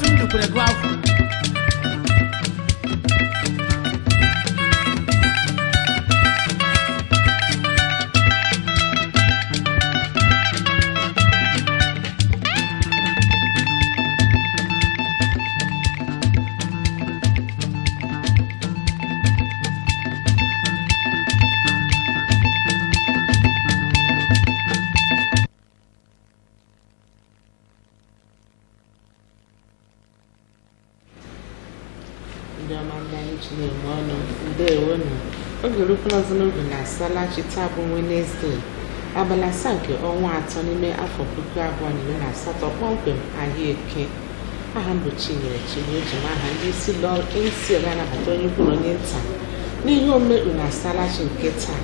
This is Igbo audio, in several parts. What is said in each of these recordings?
si ndu kwere gwa afọ Salachi taa bụ Wednesday, abalị 7 nke ọnwa 3 n'ime afọ 2018 kpọmkwem Ahịaeke. Aha m bụ Chinyere Chibueze aha ndị isi ga-anabata onye ukwu na onye nta n'ihe omume Una Salachi nke taa,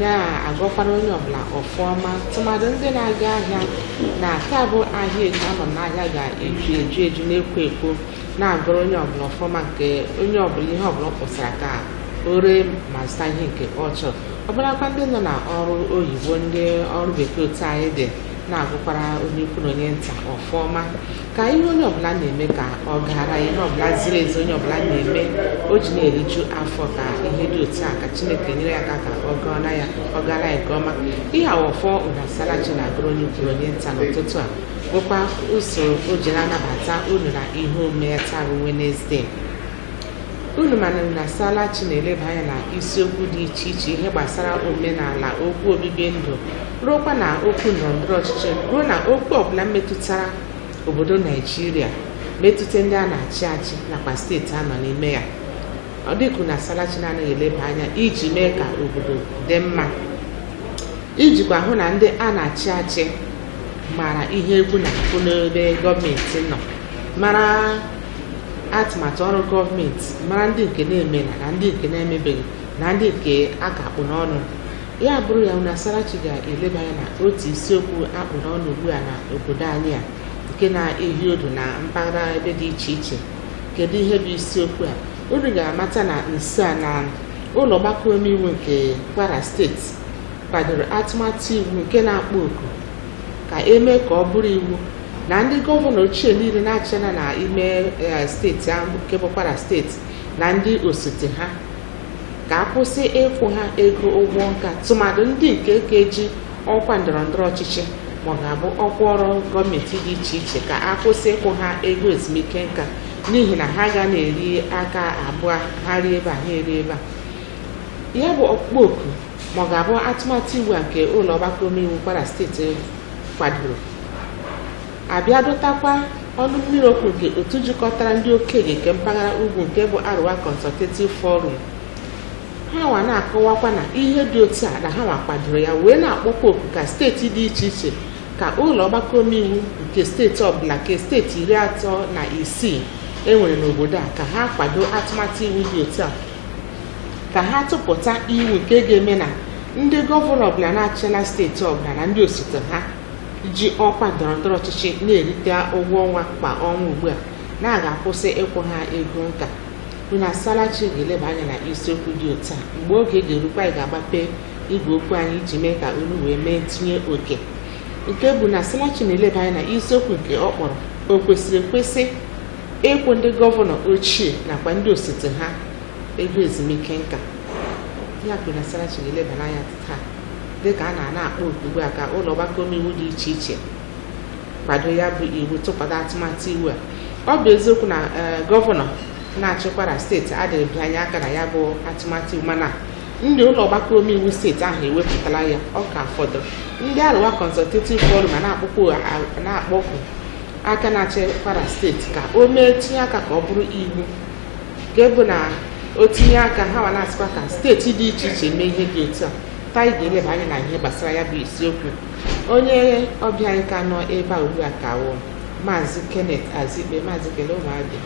na-agọkwara onye ọbụla ọfọma tụmadụ ndị na-aga ahịa na taa bụ Ahịaeke anọ n'ahịa ga-eju na-ekwo ekwo, na-agọrọ onye ọbụla ọfọma nke onye ọbụla ihe ọbụla kpụsara ka o ree ma zụta ihe nke ọ chọrọ. Ọbụlakwa ndị nọ na ọrụ oyibo, ndị ọrụ bekee otu anyị dị, na-agụkwara onye ukwu na onye nta ọfọma ka ihe onye ọbụla na-eme ka ọ gara ihe ọbụla ziri ezi onye ọbụla na-eme o ji na-eriju afọ ka ihe dị otu a ka Chineke nyere ya aka ka ọ gara ya nke ọma. Ihe awọfọ Una Salachi na-agụrụ onye ukwu na onye nta n'ụtụtụ a bụkwa usoro o ji na-anabata unu na ihe omume ya taa bụ Wednesday. Unu mana Una Salachi na-eleba anya na isiokwu dị iche iche, ihe gbasara omenala, okwu obibi ndụ, ruokwa na okwu ndọrọndọrọ ọchịchị, ruo na okwu ọbụla metụtara obodo Naijiria, metụta ndị a na-achị achị nakwa steeti a nọ n'ime ya. Ọ dịka Una Salachi na-anaghị eleba anya iji mee ka obodo dị mma, ijikwa hụ na ndị a na-achị achị mara ihe egwu na-akụ n'ebe gọọmenti nọ, mara atụmatụ ọrụ gọọmenti, mara ndị nke na-eme na ndị nke na-emebeghị na ndị nke a ka akpụ n'ọnụ. Ya bụrụ ya, Una Salachi ga-eleba anya na otu isiokwu akpụ n'ọnụ ugbu a na obodo anyị a nke na-ehi odo na mpaghara ebe dị iche iche. Kedu ihe bụ isiokwu a? Unu ga-amata na nso a na ụlọ ọgbakọ omeiwu nke Kwara steeti kwadoro atụmatụ iwu nke na-akpọ oku ka eme ka ọ bụrụ iwu na ndị gọvanọ ochie niile na-achịna na ime steeti ahụ nke bụ Kwara steeti na ndị osote ha ka akwụsị ịkwụ ha ego ụgwọ nka, tụmadụ ndị nke ga-eji ọkwa ndọrọndọrọ ọchịchị ma ọ ga-abụ ọkwa ọrụ gọọmenti dị iche iche, ka akwụsị ịkwụ ha ego ezumike nka n'ihi na ha ga na-eri aka abụọ, ha rie ebe a ha eri ebe a. Ya bụ ọkpụkpọ oku ma ọ ga-abụ atụmatụ iwu a nke ụlọ ọgbakọ omeiwu Kwara steeti kwadoro abịa dọtakwa ọnụ mmiri okwu nke otu jikọtara ndị okenye nke mpaghara ugwu nke bụ Arewa Consultative Forum. Ha nwa na-akọwakwa na ihe dị otu a na ha nwa kwadoro ya, wee na-akpọkwa oku ka steeti dị iche iche, ka ụlọ ọgbakọ omeiwu nke steeti ọbụla nke steeti 36 enwere n'obodo a ka ha kwado atụmatụ iwu dị otu a, ka ha tụpụta iwu nke ga-eme na ndị gọvanọ ọbụla na-achịla steeti ọbụla na ndị osote ha ji ọkwa ndọrọndọrọ ọchịchị na-erite ụgwọ ọnwa kwa ọnwa ugbu a na-aga-akwụsị ịkwụ ha ego nka. Una Salachi ga-eleba anya na isiokwu dị otu a. Mgbe oge ga-erukwa, anyị ga-agbape igwe okwu anyị iji mee ka unu wee mee ntinye oke nke bụ Una Salachi na-eleba anya na isiokwu nke ọ kpọrọ o kwesịrị ekwesị ịkwụ ndị gọvanọ ochie nakwa ndị osote ha ego ezumike nka. Ya bụ Una Salachi ga-eleba anya taa dịka a na-akpọ oku ugbu a ka ụlọ ọgbakọ omeiwu dị iche iche kwado ya bụ iwu, tụpụta atụmatụ iwu a. Ọ bụ eziokwu na gọvanọ na-achị Kwara steeti adịrịbị anya aka na ya bụ atụmatụ iwu, mana ndị ụlọ ọgbakọ omeiwu steeti ahụ ewepụtala ya, ọ ka fọdụrụ. Ndị Arewa Consultative Forum na-akpọkwu aka na-achị Kwara steeti ka o tinye aka ka ọ bụrụ iwu nke bụ na o tinye aka, ha na-asịkwa ka steeti dị iche iche mee ihe dị otu a. Taa anyị ga-eleba anya na ihe gbasara ya bụ isiokwu. Onye ọbịa anyị ka nọ ebe a ugbu a ka wụ Maazị Kenneth Azikpe. Maazị Kele ụmụadị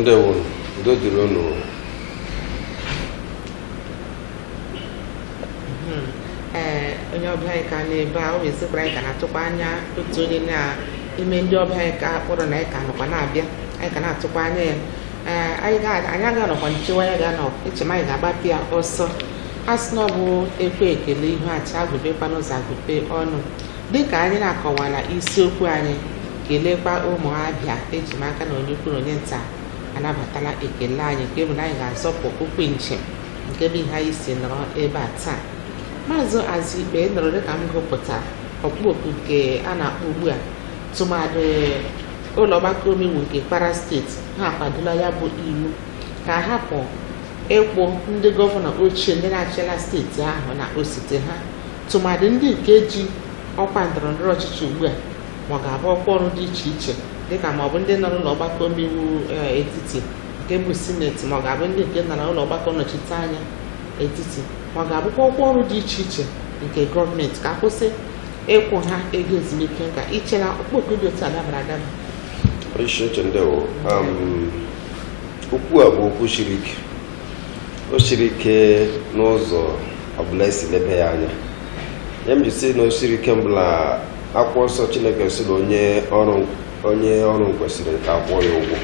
ndị wụrụ udo dịrị unu. onye ọbịa anyị ka n'ebe a, ọ mezikwara anyị ka na-atụkwa anya otu onye n'ime ndị ọbịa anyị ka kpọrọ na anyị ka nọkwa na-abịa, anyị ka na-atụkwa anya ya. Anyị aga-anọkwa nchewa ya ga-anọ eche ma anyị ga-agbapụ ya ọsọ. A sị na ọ bụ ekwe ekele ihu acha agụbekwa n'ụzọ agụbe ọnụ. Dịka anyị na-akọwala isiokwu anyị kelekwa ụmụ Abịa eji m aka na onye ukwu na onye nta anabatala ekele anyị nke bụ na anyị ga-azọpụ okwu njem nke bụ ihe anyị si nọrọ ebe a taa. Maazị Azikpe nọrọ dịka m gụpụtara ọkpụkpụ nke a na-akpọ ugbu a tụmadị ụlọ ọgbakọ omeiwu nke Kwara steeti ha akwadola ya bụ iwu ka hapụ ịkwụ ndị gọvanọ ochie ndị na-achịla steeti ahụ na osote ha tụmadị ndị nke ji ọkwa ndọrọndọrọ ọchịchị ugbu a ma ọ ga-abụ ọkwa ọrụ dị iche iche dịka ma ọ bụ ndị nọ n'ụlọ ọgbakọ omeiwu etiti nke bụ sineti ma ọ ga-abụ ndị nke nọ n'ụlọ ọgbakọ nnọchiteanya etiti ma ọ ga-abụkwa ọkwa ọrụ dị iche iche nke gọọmenti ka akwụsị ịkwụ ha ego ezumike nka ichela okpoko dị otu adabara adaba. Okwu a bụ okwu siri ike. O siri ike n'ụzọ ọbụla esi lebe ya anya. Ya m ji sị na o siri ike mbụla akwụkwọ nsọ Chineke sị na onye ọrụ kwesịrị ka akwụọ ya ụgwọ.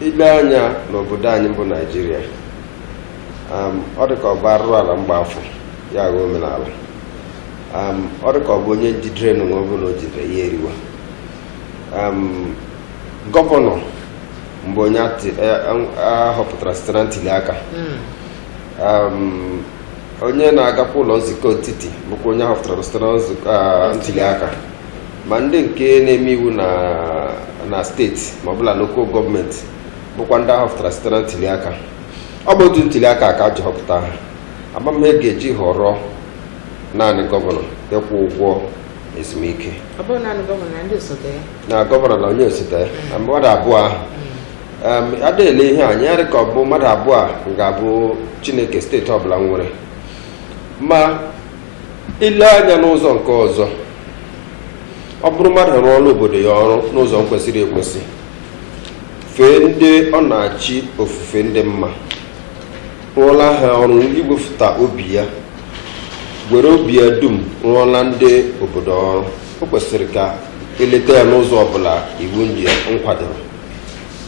Ile anya n'obodo anyị bụ Naịjirịa, ọ dị ka ọ bụ arụ ala mgba afọ ya agha omenala. Ọ dị ka ọ bụ onye njidere na ọ bụla o jidere ya eriwa. Gọvanọ mgbe onye a họpụtara site na ntuli aka, onye na-agakwa ụlọ nzukọ etiti bụkwa onye ahọpụtara site na ntuli aka, ma ndị nke na-eme iwu na steeti ma ọ bụla lokal gọọmenti bụkwa ndị ahọpụtara site na ntuli aka. Ọ bụ otu ntuli aka ka a ji họpụta ha. Amamihe ga-eji họrọ naanị gọvanọ ịkwụ ụgwọ ezumike. Ọ bụrụ naanị gọvanọ na ndị osote ya? Na gọvanọ na onye osote ya, na mmadụ abụọ ahụ. Adịghịle ihe anyị ya dị ka ọ bụ mmadụ abụọ a ga-abụ Chineke steeti ọbụla nwere. Ma ile anya n'ụzọ nke ọzọ, ọ bụrụ mmadụ rụọ ọrụ obodo ya ọrụ n'ụzọ kwesịrị ekwesị, fee ndị ọ na-achị ofufe ndị mma, rụọla ha ọrụ iwepụta obi ya, were obi ya dum rụọla ndị obodo ọrụ, o kwesịrị ka eleta ya n'ụzọ ọbụla iwu ndị nkwadoro.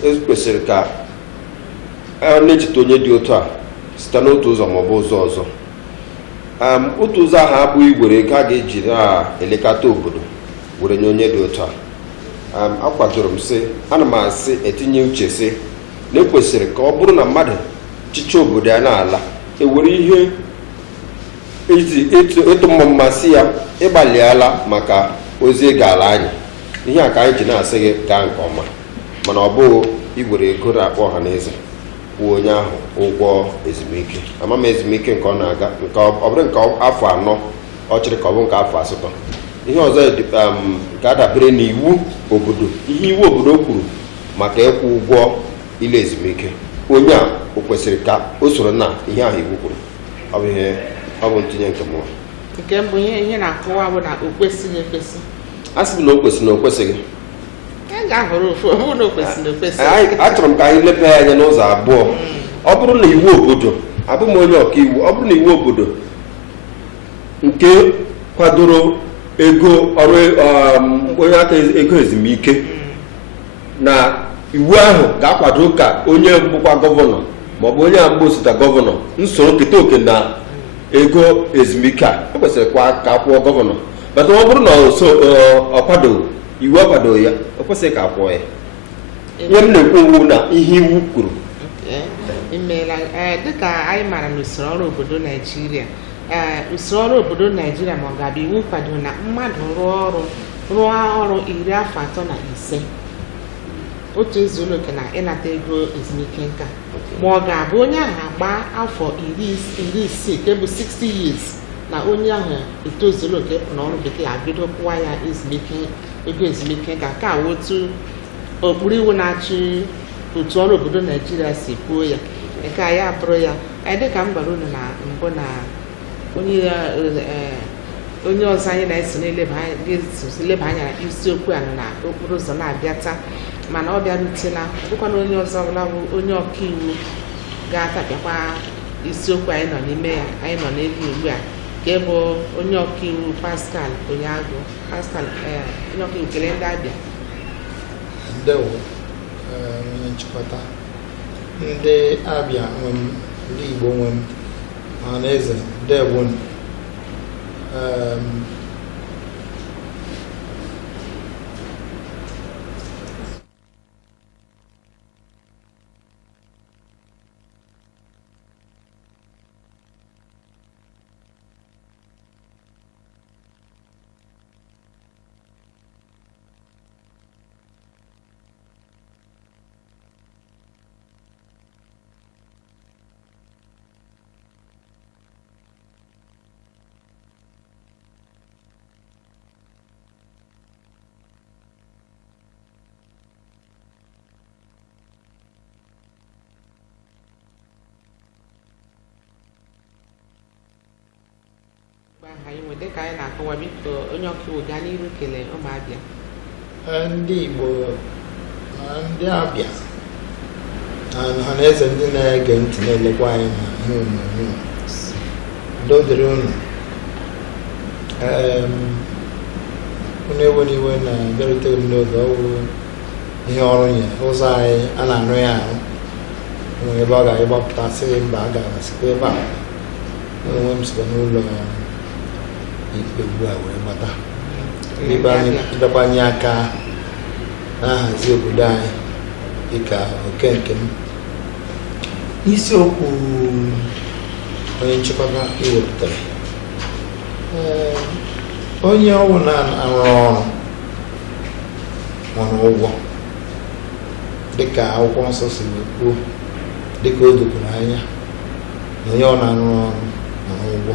E kwesịrị ka a na-echeta onye dị otu a site n'otu ụzọ maọbụ ụzọ ọzọ. Otu ụzọ ahụ abụghị were ego a ga-eji na-elekọta obodo were nye onye dị otu a. Akwadoro m sị, ana m asị etinye uche sị na ekwesịrị ka ọ bụrụ na mmadụ chiche obodo ya n'ala ewere ihe ịtụ mmasị ya ịgbalịala maka ozi ego ala anyị. Ihe a ka anyị ji na-asị gị gaa nke ọma, mana ọ bụghị iwere ego na-akpọ ọha na eze kwụọ onye ahụ ụgwọ ezumike. Ama m ezumike nke ọ na-aga nke ọ bụrụ nke afọ 4 ọ chịrị ka ọ bụ nke afọ 8. Ihe ọzọ ga-adabere n'iwu obodo, ihe iwu obodo kwuru maka ịkwụ ụgwọ ile ezumike. Onye a o kwesịrị ka o soro na ihe ahụ iwu kwuru. Ọ bụ ntinye nke mụọ. Nke mbụ ihe na-akọwa bụ na o kwesịghị ekwesị. A sị na o kwesịrị na o kwesịghị. A ga-ahọrọ ofu, ọ bụrụ na o kwesịrị na o kwesịghị. Achọrọ m ka anyị lepe ya anya n'ụzọ abụọ. Ọ bụrụ na iwu obodo, abụ m onye ọka iwu, ọ bụrụ na iwu obodo nke kwadoro ego ọrụ onye aka ego ezumike, na iwu ahụ ga-akwado ka onye bụkwa gọvanọ maọbụ onye mbụ osote gọvanọ nsoro keta oke na ego ezumike a, o kwesịrị ka akwụọ gọvanọ. Bata ọ bụrụ na ọ kwadoghị, iwu akwadoghị ya, o kwesịrị ka akwụọ ya. Ihe m na-ekwu iwu na ihe iwu kwuru. Imeela dịka anyị maara n'usoro ọrụ obodo Naịjirịa, usoro ọrụ obodo Naịjirịa ma ọ ga-abụ iwu kwado na mmadụ rụọ ọrụ 35 otu ezuụlọ oke na ịnata ego ezumike nka, ma ọ ga-abụ onye ahụ agba afọ 60 nke bụ 60 years na onye ahụ etozuola oke na ọrụ bekee abido kwụwa ya ego ezumike nka. Nke a otu okpuru iwu na-achị otu ọrụ obodo Naịjirịa si kwuo ya. Nke a ya bụrụ ya dịka m gwara unu na mbụ na onye ọzọ anyị na-eso na-eleba anya na isiokwu a na okporo ụzọ na-abịa taa, mana ọ bịarutela bụkwa na onye ọzọ ọbụla bụ onye ọkaiwu ga-atapịakwa isiokwu anyị nọ n'ime ya, anyị nọ n'elu ugbu a, nke bụ onye ọkaiwu Pascal Onyeagụ. Pascal, onye ọkaiwu, kelee ndị Abịa. Ndewo onye nchịkọta, ndị Abịa nwe m, ndị Igbo nwe m, ọha na eze, ndewo. anyị nwere dịka anyị na-akọwa biko onye ọkaiwu gaa n'iru kelee ụmụabịa. Ndị Igbo na ndị Abịa na ọha na eze ndị na-ege ntị na-elekwa anyị na ihe onyonyo, udo dịrị unu. Unu ewere iwe na bịarute m n'oge ọwụ ihe ọrụ nye ụzọ anyị a na-arụ ya ahụ, nwere ebe ọ ga-agbapụta sịghị mba a gara sikwa ebe a onwe m sikwa n'ụlọ ikpe ugbu a wee gbata ịbịakwanye aka na-ahazi obodo anyị dịka oke nke m. Isiokwu onye nchịkọta iwepụtara, onye ọwụ na-arụ ọrụ nwere ụgwọ dịka akwụkwọ nsọ si kwuo, dịka o dokwuru anya na onye ọ na-arụ ọrụ nwere ụgwọ,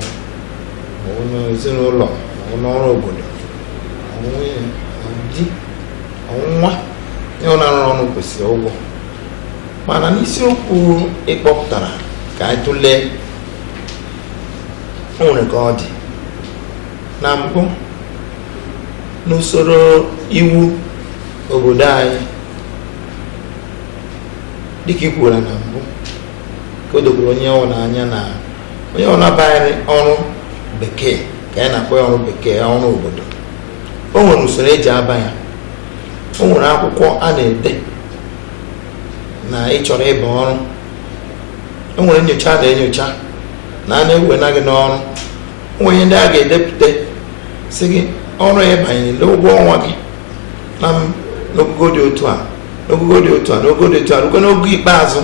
ma onye ezinụlọ ma n'ọrụ obodo, nwunye di ọnwụnwa, onye ọ na-arụ ọrụ kwesịrị ụgwọ. Mana n'isiokwu ịkpọpụtara ka anyị tụlee, o nwere ka ọ dị na mbụ n'usoro iwu obodo anyị, dịka i kwuru na mbụ ka o dokwuru onye ọ n'anya na onye ọ nabaghị ọrụ bekee ka anyị na-akpọ ya ọrụ bekee, ọrụ obodo, o nwere usoro eji aba ya. O nwere akwụkwọ a na-ede na ị chọrọ ịba ọrụ, o nwere nyocha a na-enyocha na a na-ewena gị n'ọrụ. O nwere ihe ndị a ga-edepụta sị gị ọrụ ya banyere ụgwọ ọnwa gị na n'ogugo dị otu a, n'ogugo dị otu a, n'ogugo dị otu a, rukwa n'oge ikpeazụ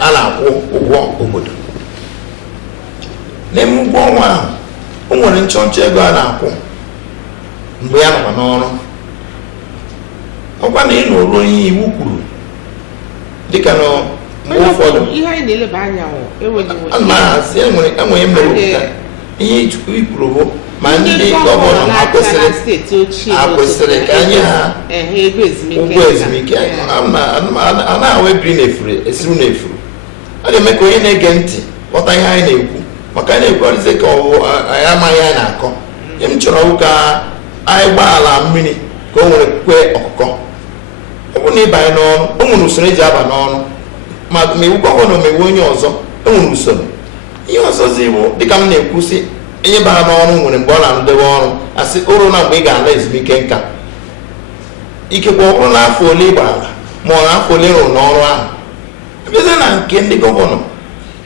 a na-akwụ ụgwọ obodo. N'ime ụgwọ ọnwa ahụ, o nwere nchọnchọ ego a na-akwụ mgbe ya nọkwa n'ọrụ. Ọkwa na ị nụrụ onye iwu kwuru dịka na mgbe ụfọdụ ihe anyị na-eleba anya na-ahazi enwere mmepụta ihe ikwuru bụ ma ndị gọvanọ ha kwesịrị ka anyị ha ụgwọ ezumike. A na-ahụ ebiri n'efuru esiru n'efuru. A ga-eme ka onye na-ege ntị ghọta ihe anyị na-ekwu, maka anyị na-ekwuarịzi ka ọ bụ anyị amaghị anyị na-akọ. Ihe m chọrọ ka anyị gbaa ala mmiri ka o nwere kwe ọkụkọ. Ọ bụrụ na ịbanye n'ọrụ, o nwere usoro eji aba n'ọrụ, ma iwu gọvanọ ma iwu onye ọzọ, e nwere usoro. Ihe ọzọzi bụ dịka m na-ekwu sị, onye bara n'ọrụ nwere mgbe ọ na-arụdebe ọrụ, asị oru na mgbe ị ga-ala ezumike nka. Ikekwe ọ bụrụ na afọ ole ị gbara ma ọ na afọ ole rụrụ n'ọrụ ahụ. Ebezie na nke ndị gọvanọ,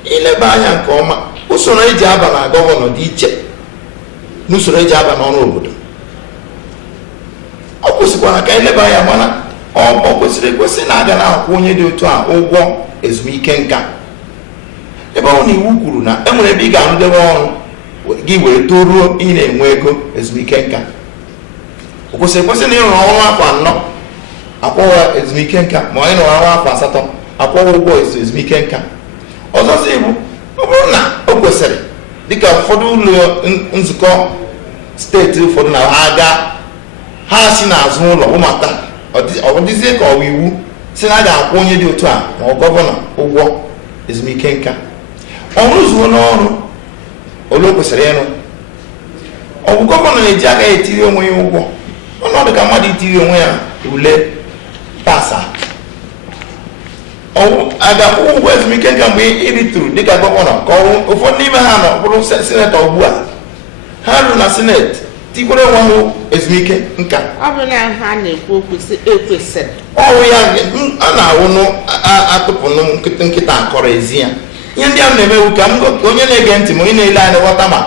ileba anya nke ọma, usoro eji aba na gọvanọ dị iche n'usoro eji aba n'ọrụ obodo. Ọ kwụsịkwara ka eleba anya mana ọ kwesịrị ekwesị na aga na-akwụ onye dị otu a ụgwọ ezumike nka. Ebe ọ na iwu kwuru na enwere ebe ị ga-arụdebe ọrụ gị were toruo ị na-enwe ego ezumike nka. O kwesịrị ekwesị na ịrụrụ ọrụ afọ 4 akwụwa ezumike nka, ma ọ ịrụrụ ọrụ afọ 8 akwụwa ụgwọ ezumike nka. Ọzọzi bụ ọ bụrụ na o kwesịrị dịka ụfọdụ ụlọ nzukọ steeti ụfọdụ na ha si n'azụ ụlọ ụmụaka, ọ dịzie ka ọ bụ iwu si na a ga-akwụ onye dị otu a ma ọ gọvanọ ụgwọ ezumike nka. Ọ rụzuo n'ọrụ ole o kwesịrị ịrụ, ọ bụ gọvanọ na-eji aka ya etiri onwe ya ụgwọ. Ọnọdụ ka mmadụ itiri onwe ya ule pasa, a ga-akwụ ụgwọ ezumike nka mgbe ị ritụrụ dịka gọvanọ. Ka ụfọdụ n'ime ha nọ bụrụ senetọ ugbu a, ha rụ na seneti tikwere onwe ha ezumike nka. Ọ bụ na ha na-ekwu okwu ekwesịrị ọrụ ya a na-awụ atụpụ nkịta akọrọ ezi ya. Ihe ndị ahụ na-emewu ka onye na-ege ntị ma onye na-ele anya ghọta, ma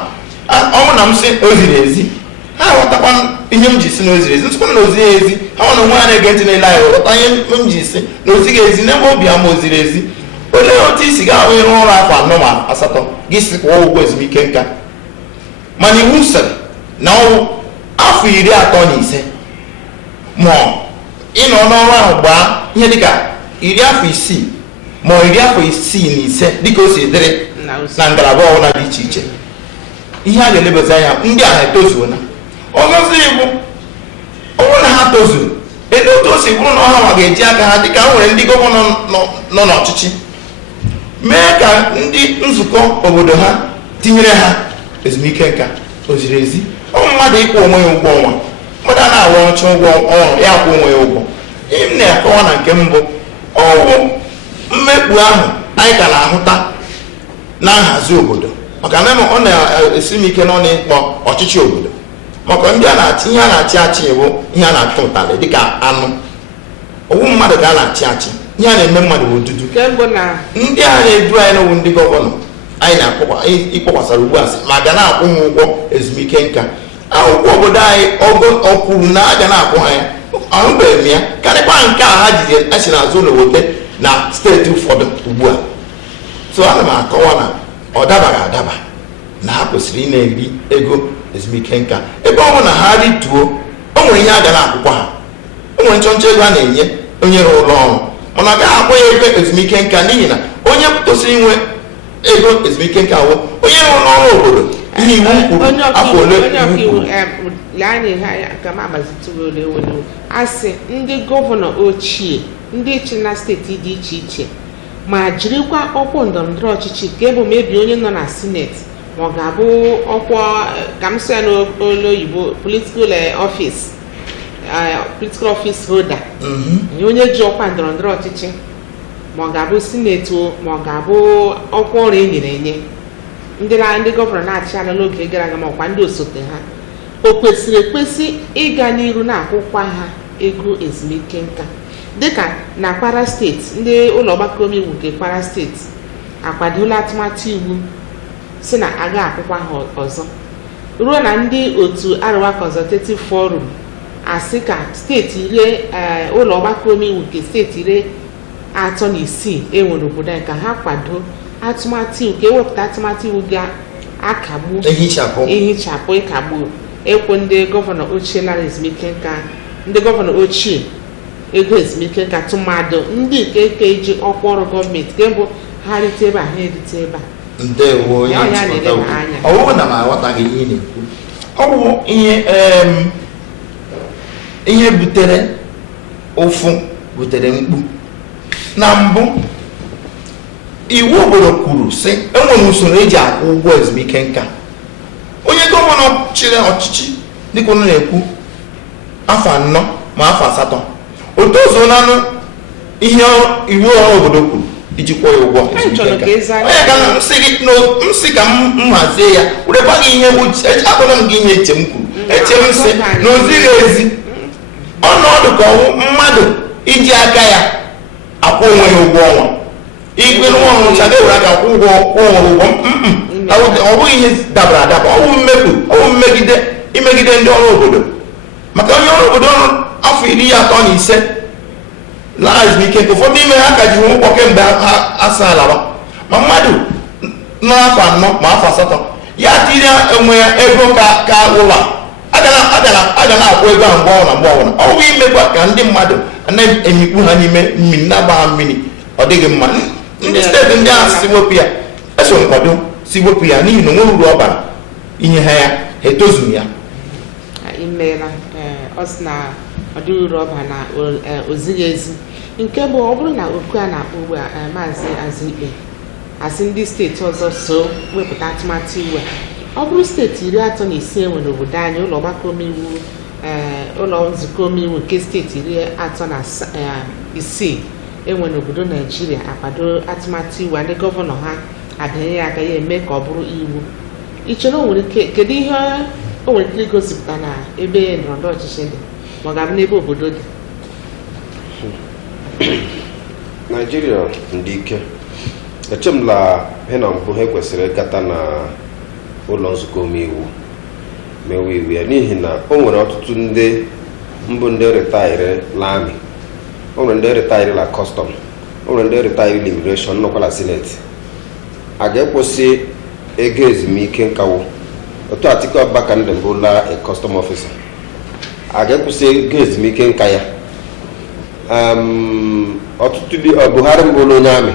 ọ bụ na m sị o ziri ezi, ha ghọtakwa ihe m ji si na o ziri ezi. Nsịkwa na o ziri ezi, ha nwa na onwe ha na-ege ntị na-ele anya ghọta ihe m ji si na o zighị ezi n'ebe obi ama o ziri ezi. Olee otu isi ga-ahụ ịrụ ọrụ afọ 4 ma 8 gị si kwụọ ụgwọ ezumike nka? Mana iwu sịrị na ọrụ afọ 35 ma ịnọ n'ọrụ ahụ gbaa ihe dịka 10 afọ 6 ma 10 afọ 65 dịka o si dịrị na ngalaba ọbụla dị iche iche. Ihe a ga-elebezi anya, ndị a etozuola. Ọzọzi bụ ọ bụrụ na ha tozuru, ele otu o si bụrụ na ọha ma ga-eji aka ha dịka nwere ndị gọvanọ nọ n'ọchịchị mee ka ndị nzukọ obodo ha tinyere ha ezumike nka o ziri ezi. Mmadụ ịkwụ onwe ya ụgwọ ọnwa, mmadụ a na-awa ọcha ụgwọ ọrụ ya kwụ onwe ya ụgwọ. Ihe m na-akọwa na nke mbụ ọwụ mmekpu ahụ anyị ka na-ahụta na nhazi obodo, maka na ọ na-esi m ike n'ọnụ ịkpọ ọchịchị obodo, maka ndị a na-achị ihe a na-achị achị bụ ihe a na-achụ ụtalị dịka anụ. Owu mmadụ ka a na-achị achị, ihe a na-eme mmadụ bụ odudu. Ndị a na-edu anyị n'owu ndị gọvanọ anyị na-ịkpọkwasara ugbu a sị ma ga na-akwụ ha ụgwọ ezumike nka. Akwụkwọ obodo anyị ọ kwuru na a ga na-akwụ ha ya, ahụbeghị m ya karịkwa nke a ha jide esi n'azụ ụlọ wote na steeti ụfọdụ ugbu a. So ana m akọwa na ọ dabaghị adaba na ha kwesịrị ị na-eri ego ezumike nka. Ebe ọ bụ na ha rituo, o nwere ihe a ga na-akwụkwa ha, o nwere nchọnchọ ego a na-enye onye rụrụ ụlọ ọrụ, mana ọ gaghị akwụ ya ego ezumike nka n'ihi na onye kwesịrị inwe ego ezumike nka wụ onye rụrụ n'ọrụ obodo. Ihe iwu kwuru afọ ole iwu kwuru. Asị ndị gọvanọ ochie ndị chi na steeti dị iche iche ma jirikwa ọkwa ndọrọndọrọ ọchịchị nke bụ mebi onye nọ na sineti ma ọ ga-abụ ọkwa ka m sị ya n'olu oyibo political office holder, onye ji ọkwa ndọrọndọrọ ọchịchị ma ọ ga-abụ sineti ma ọ ga-abụ ọkwa ọrụ enyere enye ndị gọvanọ na-achị ala n'oge gara aga ma ọkwa ndị osote ha, o kwesịrị ekwesị ịga n'iru na-akwụkwa ha ego ezumike nka dịka na Kwara steeti. Ndị ụlọ ọgbakọ omeiwu nke Kwara steeti akwadola atụmatụ iwu si na aga akwụkwa ha ọzọ ruo na ndị otu Arewa Consultative Forum asị ka steeti rie ụlọ ọgbakọ omeiwu nke steeti ire 36 enwere obodo anyị ka ha kwado atụmatụ iwu ka ewepụta atụmatụ iwu ga-akagbu ehichapụ ịkagbu ekwo ndị gọvanọ ochie lara ezumike nka, ndị gọvanọ ochie ego ezumike nka tụmadụ ndị nke ji ọkwa ọrụ gọọmenti nke mbụ ha rite ebe a ha erite ebe a. Ndewo onye ọwụwụ na m aghọtaghị ihe na-ekwu. Ọ bụ ihe butere ụfụ butere mkpu. Na mbụ iwu obodo kwuru sị enwere usoro eji akwụ ụgwọ ezumike nka. Onye gọvanọ chịrị ọchịchị dịka unu na-ekwu afọ 4 ma afọ 8 o tozuolanụ ihe iwu ọrụ obodo kwuru iji kwụọ ya ụgwọ ezumike nka. Onye ka m sị ka m hazie ya werekwa gị ihe akpọrọ m gị ihe eche m kwuru eche m sị na o zighị ezi. Ọnọdụ ka ọwụ mmadụ iji aka ya akwụ onwe ya ụgwọ ọnwa, igwe nwa ọrụ cha ga-ewere aka kwụ ụgwọ ụgwọ. Ọ bụghị ihe dabara adaba, ọ bụ mmekpu, ọ bụ imegide ndị ọrụ obodo. Maka onye ọrụ obodo ọrụ afọ 35 lara ezumike nke ụfọdụ ime ha ka ji ụgwọ kemgbe ha asa alawa, ma mmadụ n'afọ 4 ma afọ 8 ya tinye onwe ya ego ka ụlọ aga na-akwụ ego ahụ mgbe ọbụla. Ọ bụ imekwa ka ndị mmadụ na-emikpu ha n'ime mmiri na-agba ha mmiri, ọ dịghị mma. Ndị steeti ndị ahụ si wepụ ya eso nkwado si wepụ ya n'ihi na onwe uru ọ bara inye ha ya etozughị ya. Imeela ọ sị na ọ dịghị uru ọba na ozighị ezi nke bụ ọ bụrụ na oku a na-akpọ ugbu a maazị Azikpe asị ndị steeti ọzọ so wepụta atụmatụ iwu a. Ọ bụrụ steeti 35 enwere obodo anyị ụlọ ọgbakọ omeiwu ụlọ nzukọ omeiwu nke steeti 36 enwere obodo Naijiria akwado atụmatụ iwu ndị gọvanọ ha abịanye ya aka ya eme ka ọ bụrụ iwu. Ichere o nwere kedu ihe o nwere ike igosipụta na ebe ndọrọndọrọ ọchịchị dị ma ọ ga-abụ n'ebe obodo dị? Naijiria ndị ike echemla he na mbụ ha kwesịrị ịgata na ụlọ nzukọ omeiwu mewe iwu ya n'ihi na o nwere ọtụtụ ndị mbụ ndị retaịrị lami, o nwere ndị retaịrị la kọstọm, o nwere ndị retaịrị la imigreshọn nọkwala sineti. A ga-ekwesị ego ezumike nkawo otu Atiku Abubakar ndị mbụ la kọstọm ọfisa, a ga-ekwesị ego ezumike nka ya. Ọtụtụ Buhari mbụ onye amị,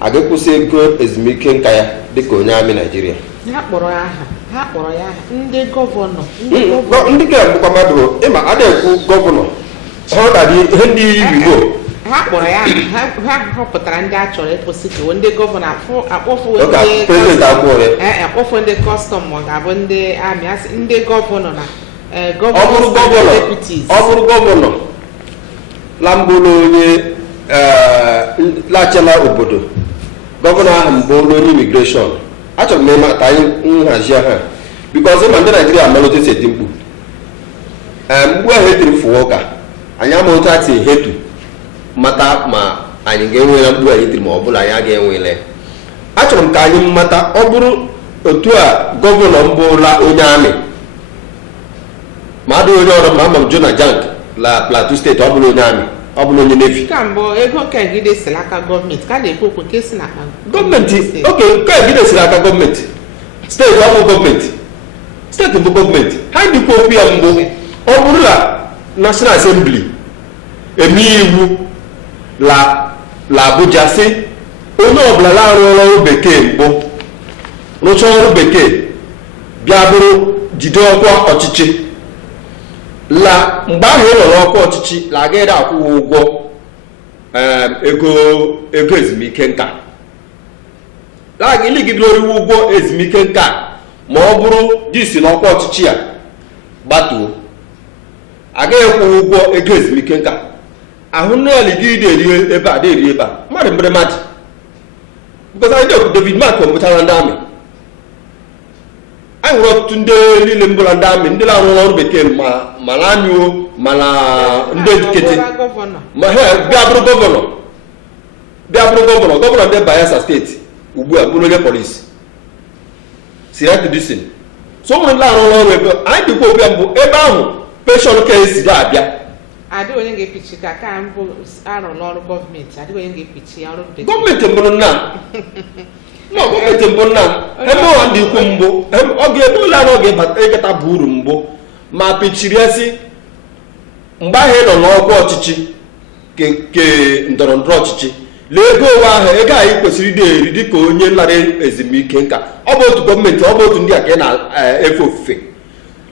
a ga-ekwesị ego ezumike nka ya dịka onye amị Naijiria. Ha kpọrọ ya aha ndị gọvanọ ndị ga-abụkwa mmadụ ịma a na-ekwu gọvanọ ha na ihe ndị Igbo ha kpọrọ ya ha họpụtara ndị a chọrọ ịkwụsị ka ndị gọvanọ akpọfu ndị kọstọm ma ọ ga-abụ ndị amị asị ndị gọvanọ na ọ bụrụ gọvanọ lambụrụ onye lachela obodo gọvanọ ahụ mbụ onye imigreshọn achọrọ m ịmata anyị nhazi ha bikọz ma ndị Naijiria amalite si eti mkpu mgbe ahụ etiri fụọ ụka anyị ama otu ati ehetu mata ma anyị ga-enwela mkpu anyị tiri ma ọ bụla anyị ga-enwele achọrọ m ka anyị mata ọ bụrụ otu a gọvanọ mbụla onye amị ma adịghị onye ọrụ ma ama m Jona Jank la Plateau steeti ọ bụrụ onye amị ọ bụrụ onye nevi ka mbụ ego kegide siri aka gọọmenti ka na-ekwu okwu nke si n'aka gọọmenti oke kegide siri aka gọọmenti steeti ọ bụ gọọmenti steeti bụ gọọmenti ha dịkwa okwu ya mbụ ọ bụrụ na National Assembly eme iwu la Abuja si onye ọbụla na-arụ ọrụ bekee mbụ rụchaa ọrụ bekee bịa bụrụ jide ọkwa ọchịchị la mgbe ahụ ị nọrọ ọkwa ọchịchị la agaghị akwụghị ụgwọ ego ezumike nka iligidere oriwe ụgwọ ezumike nka ma ọ bụrụ disi n'ọkwa ọchịchị ya gbatuo agaghị kwụghị ụgwọ ego ezumike nka ahụ nnaligide eri ebe a na-eri ebe a mmadụ mgbere mmadụ because anyị na-ekwu David Mark ọbụchara ndị amị anyị nwere ọtụtụ ndị niile mbụla ndị amị ndị na-arụ ọrụ bekee ma na anyụo ma na ndị nkịtị ma bịa bụrụ gọvanọ ndị Bayelsa steeti ugbu a bụrụ onye polisi Siraj so nwere ndị arụ ọrụ ebe anyị dịkwa obi mbụ ebe ahụ penshọn ka esi ga-abịa adịghị onye ga-epichi ka ka mbụ arụ n'ọrụ gọọmenti adịghị onye ga-epichi ọrụ gọọmenti mbụrụ nna gọọmenti mbụ nna ebe ụwa ndị ikwu mbụ ọ ga-ebe ụlọ anọ ga-eketa bụ uru mbụ ma pichiri esi mgbe ahụ ị nọ n'ọkwa ọchịchị ke ndọrọ ndọrọ ọchịchị lee ego ụwa ahụ ego anyị kwesịrị ịdị eri dịka onye lara ezumike nka ọ bụ otu gọọmenti ọ bụ otu ndị a ka ị na-efe ofufe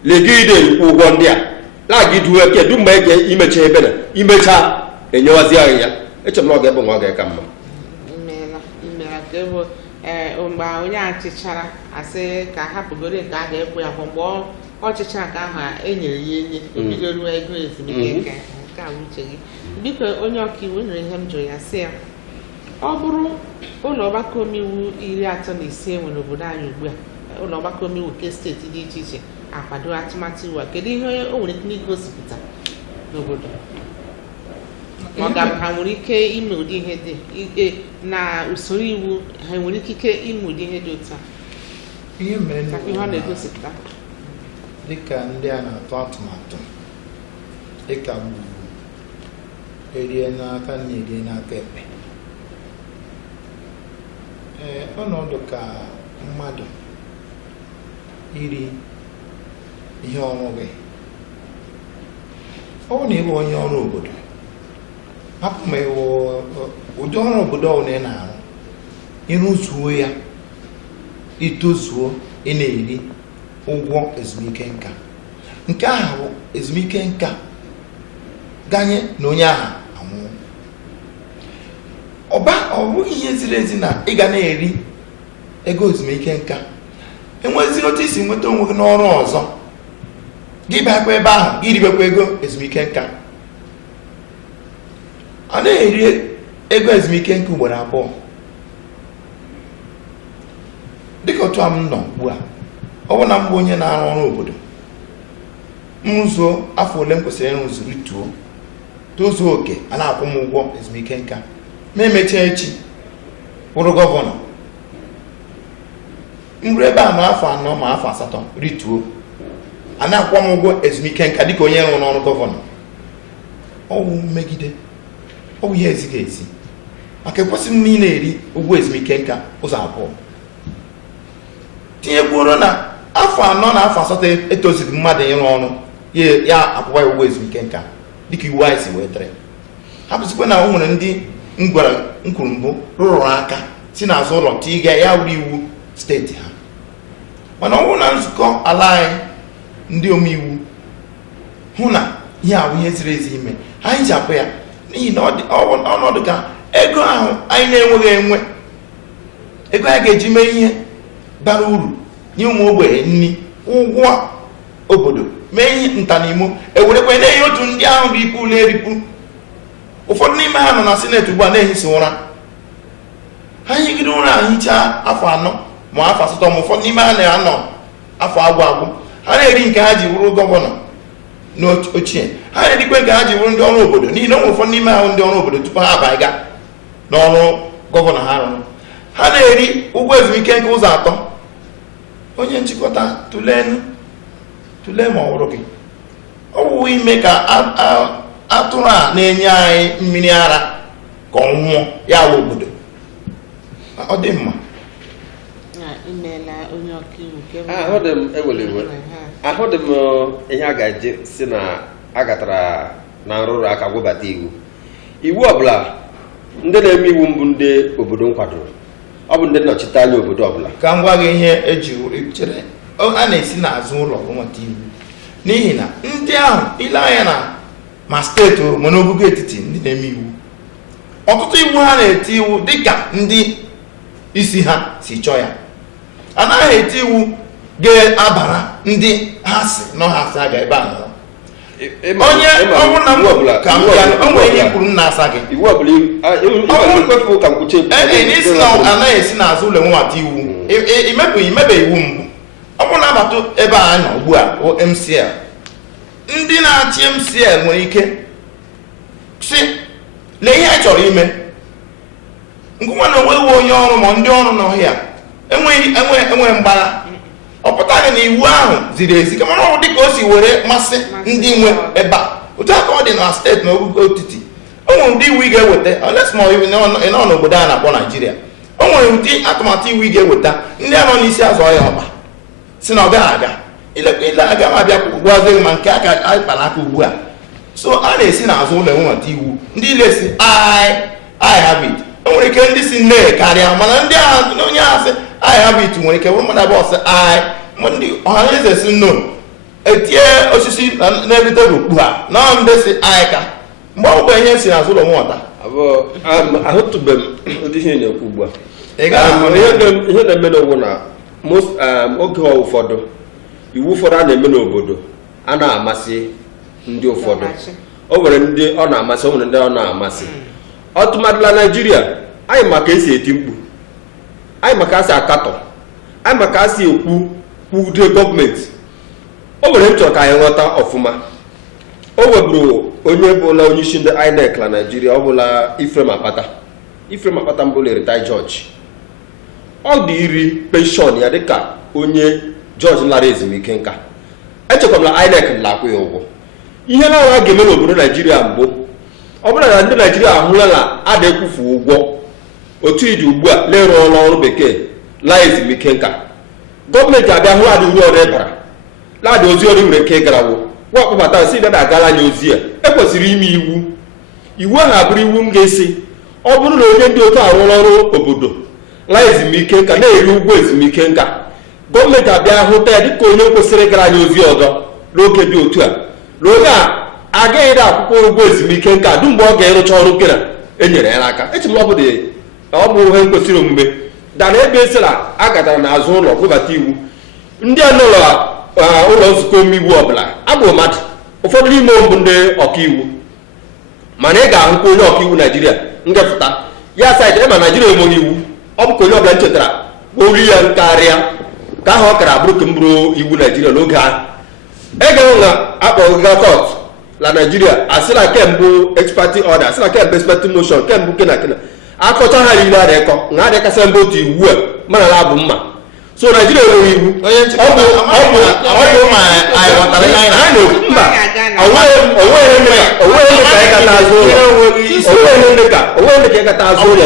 legide erikwa ụgwọ ndị a na-agịduwe kedu mgbe ege imecha ebe na imecha enyewazi ahụ ya echere m na ọ ga-ebe nwa ọ ga-eka mma mgbe onye achịchara asị ka hapụgoro nke a ga-ekwu ya mgbe ọchịcha nke ahụ enyere ya enye obidoruo ego ezumike nke a uche gị biko onye ọkaiwu nwere ihe m jụrụ ya sị ya ọ bụrụ ụlọ ọgbakọ omeiwu 35 enwe n'obodo anyị ugbu a ụlọ ọgbakọ omeiwu nke steeti dị iche iche akwado atụmatụ iwu a kedu ihe o nwere ike igosipụta n'obodo ha nwere ike ime ụdị ihe dị na usoro iwu ha nwere ikike ime ụdị ihe dị otu a ihe mere ihe ọ na-egosipụta dịka ndị a na-atụ atụmatụ dịka gburu erie n'aka na erie n'aka ekpe ọnọdụ ka mmadụ iri ihe ọṅụghị ọ bụ na ịbụ onye ọrụ obodo hapụ ma ịwụ ụdị ọrụ obodo ọbụla ị na-arụ ịrụzuo ya itozuo ị na-eri ụgwọ ezumike nka nke ahụ bụ ezumike nka ganye na onye ahụ anwụọ ọ bụghị ihe ziri ezi na ị ga na-eri ego ezumike nka enweziri otu isi nweta onwe gị n'ọrụ ọzọ gị bakwa ebe ahụ gị ribekwa ego ezumike nka ọ na-eri ego ezumike nka ugboro abụọ dịka otu a m nọ ugbu a ọ bụ na mbụ onye na-arụ ọrụ obodo mrụzuo afọ ole m kwesịrị ịrụzu rituo tozuo oke a na-akwụ m ụgwọ ezumike nka ma emechaa echi bụrụ gọvanọ nrụ ebe a ma afọ 4 ma afọ 8 rituo a na-akwụ m ụgwọ ezumike nka dịka onye rụrụ n'ọrụ gọvanọ ọwụ mmegide ọwụ ihe ezighị ezi maka ekwesịghị m ị na-eri ụgwọ ezumike nka ụzọ abụọ tinyekwuoro na afọ 4 na afọ 8 etozighị mmadụ ịrụ ọrụ ya akwụkwọ ya ụgwọ ezumike nka dịka iwu anyị si wee dịrị hapụzikwa na o nwere ndị m kwuru mbụ rụrụ aka si n'azụ ụlọ tiga ya wuru iwu steeti ha mana ọ bụrụ na nzukọ ala anyị ndị omeiwu hụ na ihe abụ ihe ziri ezi ime anyị ji apụ ya n'ihi na ọnọdụ ka ego ahụ anyị na-enweghị enwe ego anyị ga-eji mee ihe bara uru nye ụmụ ogbenye nri ụgwọ obodo mee ihe ntanimo ewerekwa na-enye otu ndị ahụ ripụ na-eripụ ụfọdụ n'ime ha nọ na sineti ugbu a na-ehisi ụra ha higide ụra ahịchaa afọ 4 ma afọ 8 ma ụfọdụ n'ime ha na-anọ afọ agwụ ha na-eri nke ha ji bụrụ gọvanọ n'ochie ha na-erikwe nke ha ji bụrụ ndị ọrụ obodo n'ihi na ọ nwere ụfọdụ n'ime ahụ ndị ọrụ obodo tupu ha abanye n'ọrụ gọvanọ ha rụrụ ha na-eri ụgwọ ezumike nke ụzọ 3 onye nchịkọta tụlee ma ọ bụrụ gị ọ bụ ime ka atụrụ a na-enye anyị mmiri ara ka ọ nwụọ ya wụ obodo ọ dị mma. Ahụdị m ihe a ga-eji si na agatara na nrụrụ aka webata iwu ọbụla ndị na-eme iwu mbụ ndị obodo nkwadoro ọ bụ ndị nnọchite anya obodo ọbụla. Ka m gwa gị ihe eji chere a na-esi n'azụ ụlọ nweta iwu n'ihi na ndị ahụ ile anya na ma steeti ma n'ogugo etiti ndị na-eme iwu ọtụtụ iwu ha na-eti iwu dịka ndị isi ha si chọọ ya anaghị eti iwu ga-abara ndị ha si nọ ha asa ga ebe a nọ onye ọbụrụ na m ka m bịa o nwere ihe kwuru m na-asa gị iwu ọbụla n'isi na anaghị esi n'azụ ụlọ nwata iwu imebe iwu mbụ ọ bụrụ na abata ebe a nọ ugbu a MCL ndị na-achị MCL nwere ike si lee ihe anyị chọrọ ime ngụnwa na onweghị onye ọrụ ma ndị ọrụ n'ọhịa enweghị mgbagha ọ pụtaghị na iwu ahụ ziri ezi kama ọ dị ka o si were masị ndị nwe ebe a otu aka ọ dị na steeti na ogugo etiti o nwere ụdị iwu ị ga-eweta olesma ịnọ n'obodo a na-akpọ Naijiria o nwere ụdị atụmatụ iwu ị ga-eweta ndị a nọ n'isi azụ ọhịa ọba si na ọ gaghị aga ile aga m abịa gwazie ma nke aka anyị kpara aka ugbu a so a na-esi n'azụ ụlọ enweta iwu ndị ile si I have it o nwere ike ndị si nne karịa mana ndị agha onye agha sị I have it nwere ike bụrụ mmadụ abụọ sị ndị ọhaneze si nno etie osisi n'elu tebụl okpu ha na ndị si ka mgbe ọ bụ ihe si n'azụ ụlọ nwata ahụtụbeghị m ụdị ihe na-ekwu ugbu a ihe na-eme n'owu na oge ụfọdụ iwu ụfọdụ a na-eme n'obodo a na-amasị ndị ụfọdụ o nwere ndị ọ na-amasị o nwere ndị ọ na-amasị ọtụmadụla Naijiria anyị maka esi eti mkpu anyị maka asị akatọ anyị maka asị kwude gọọmenti o nwere nchọ ka anyị ghọta ọfụma o weburu onye bụla onye isi ndị INEC na Naijiria ọ bụla Ifrem Apata mbụla retired judge ọ dị iri penshọn ya dịka onye jọji lara ezumike nka echekwara na INEC na-akwụ ya ụgwọ ihe na a ga-eme n'obodo Naijiria mbụ ọ bụla na ndị Naijiria ahụla na a na-ekwufu ụgwọ otu iji ugbu a na-erụọla ọrụ bekee laa ezumike nka gọọmenti abịa hụ adị uru ọrụ ịbara na-adị ozi ọrụ nwere nke garawo wakpụbata si na agala anya ozi a ekwesịrị ime iwu ahụ abụrụ iwu m ga-esi ọ bụrụ na onye ndị otu arụọla ọrụ obodo laa ezumike nka na-eri ụgwọ ezumike nka gọọmenti abịa hụta ya dịka onye kwesịrị gara anya ozi ọzọ n'oge dị otu a n'oge a agaghị dị akwụkwọ ụgwọ ezumike nka dum mgbe ọ ga-erụcha ọrụ nke na enyere ya n'aka echebụla ọ bụ ihe kwesịrị omume dana ebe esila a gatara n'azụ ụlọ gụbata iwu ndị a n'ụlọ ụlọ nzukọ omeiwu ọbụla abụ mmadụ ụfọdụ n'ime mbụ ndị ọkaiwu mana ị ga-ahụkwa onye ọkaiwu Naijiria ngepụta ya saịtị ịma Naijiria enweghị iwu ọ bụ ka onye ọbụla nchetara ori ya nkarịa ka ahụ ọ kara abụrụ ka m bụrụ iwu Naijiria n'oge ahụ egahụ na akpọga kọt na Naijiria asịla kembụ expertise order asịla kemgbe expertise motion kembụ kena akọcha ha niile adịkọ na adịkasị mba otu iwu a mana na-abụ mma so Naijiria nwere iwu onweghị ịgata azụ ụlọ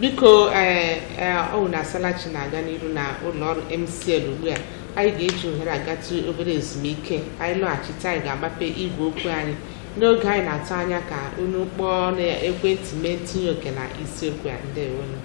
biko ọ na Asalachi na-aga n'iru na ụlọ ọrụ MCL ugbu a anyị ga-eji ohere agatụ obere ezumike anyị lọghachite anyị ga-agbape igwe okwu anyị n'oge anyị na-atụ anya ka unu kpọọ na ekwentị mee ntinye oke na isiokwu a. Ndewonu.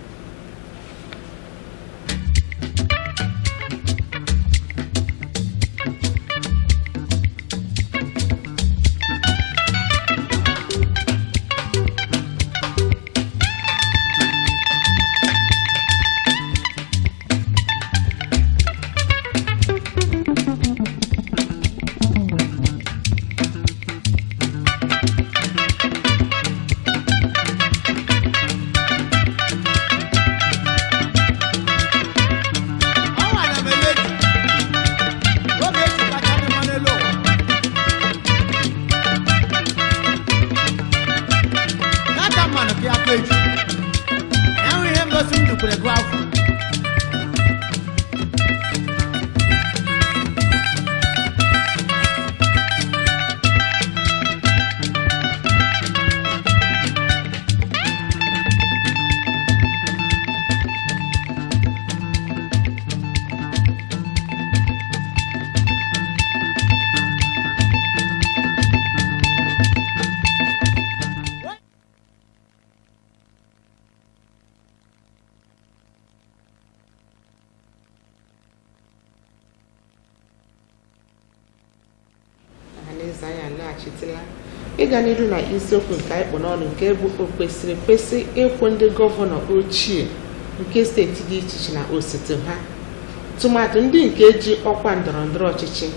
Ịga n'ihu na isiokwu nke anyị kpụ n'ọnụ nke bụ o kwesịrị ịkwụ ndị gọvanọ ochie nke steeti dị iche iche na osote ha tụmadụ ndị nke ji ọkwa ndọrọndọrọ ọchịchị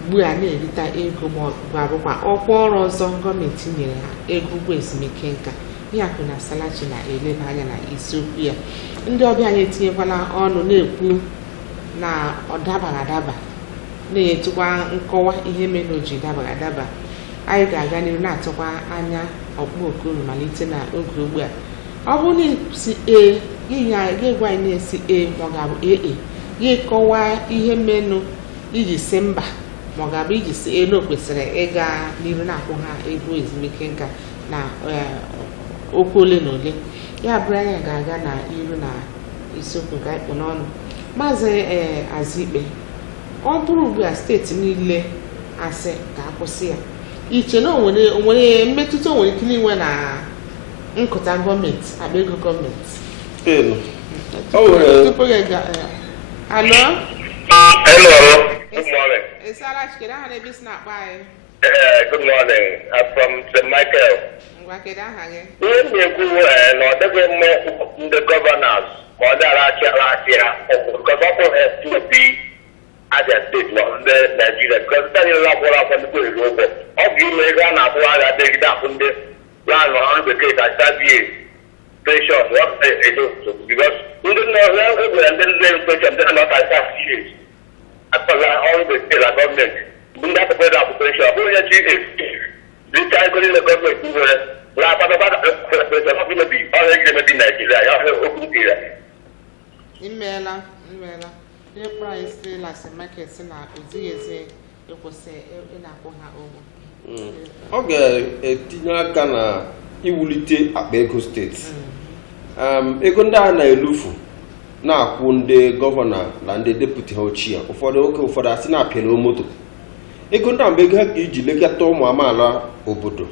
ugbu a na-erita ego ma ọ bụkwa ọkwa ọrụ ọzọ gọọmenti nyere ha ego ụgwọ ezumike nka. Iheakụ na Salachi na-eleba anya na isiokwu ya. Ndị ọbịa anyị etinyekwala ọnụ na-ekwu na ọ dabaghị adaba, na-enyetụkwa nkọwa ihe mere o ji dabaghị adaba. Anyị ga-aga n'ihu na-atụkwa anya ọkpụoku unu malite na oge ugbu a. Ọ bụrụ na isi ga-egwa anyị na-esi ma ọ ga-abụ gị kọwaa ihe menụ iji si mba ma ọ ga-abụ iji si na o kwesịrị ịga n'ihu na-akwụ ha ego ezumike nka na okwu ole na ole. Ya bụrụ anyị ga-aga na iru na isiokwu nke anyị kpụ n'ọnụ. Maazị Azikpe, ọ bụrụ ugbu a steeti niile asị ka akwụsị ya, iche na onwere mmetụta o nwere ike inwe na nkụta gọọmenti akpa ego gọọmenti? Hello? Hello. Good morning. Salachi, kedu aha na-ebe isi na-akpọ anyị? Good morning. I'm from St. Michael. Ngwa, kedu aha gị? Ihe na-ekwu na ọ dịghị mma ndị gọvanọs ma ọ dara achị ha because ọ bụrụ obi Abia steeti ma ndị Naijiria because ndị niile akwụrụ afọ ndị kwere ụgwọ ọ bụ ime ego a na-akwụrụ agha adịgide akwụ ndị laanụ ọrụ bekee ka sabie penshọn edo because ndị egwere ndị nne penshọn ndị na-anọta years akpala ọrụ bekee na gọọmenti bụ ndị akpụkpọ akwụ penshọn ọ bụrụ onye chi dịka ego niile gọọmenti nwere na-akpadabada penshọn ọ bụ imebi ọrụ egide emebi Naijiria ya okwu nke ya. Imeela ihe kpọrọ anyị si na St. Michael si na ozighị ezi ịkwụsị ịna-akwụ ha ụgwọ. Ọ ga-etinye aka na iwulite akpa ego steeti. Ego ndị a na-elufu na-akwụ ndị gọvanọ na ndị deputi ha ochie ụfọdụ asị na-apịala moto. Ego ndị a bụ ego ha ga-eji lekọta ụmụ amaala obodo.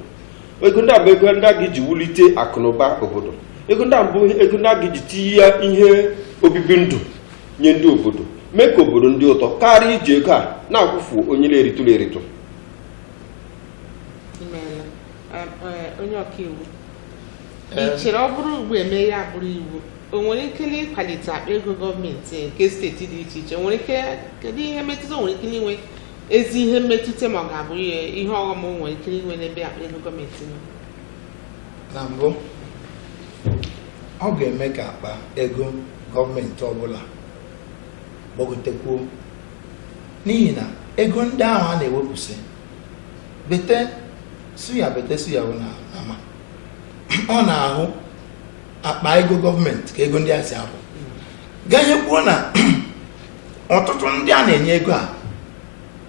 Ego ndị a bụ ego ndị a ga-eji wulite akụnụba obodo. Ego ndị a bụ ego ndị a ga-eji tinye ihe obibi ndụ nye ndị obodo, mee ka obodo ndị ụtọ karịa iji ego a na-akwụfu onye na-eritụ eritụ. Onye ọkaiwu, ị chere ọ bụrụ ugbu eme ya bụrụ iwu, o nwere ike ịkwalite akpa ego gọọmenti nke steeti dị iche iche? Nwere ike kedu ihe mmetụta nwere ike inwe ezi ihe mmetụta ma ọ ga-abụ ihe ọghọm nwere ike inwe n'ebe akpa ego gọọmenti nọ? Na mbụ, ọ ga-eme ka akpa ego gọọmenti ọbụla gbagotekwuo, n'ihi na ego ndị ahụ a na-ewepụsị bete suya bụ na ama ọ na-ahụ akpa ego gọọmenti ka ego ndị a si apụ. Gaghị kwuo na ọtụtụ ndị a na-enye ego a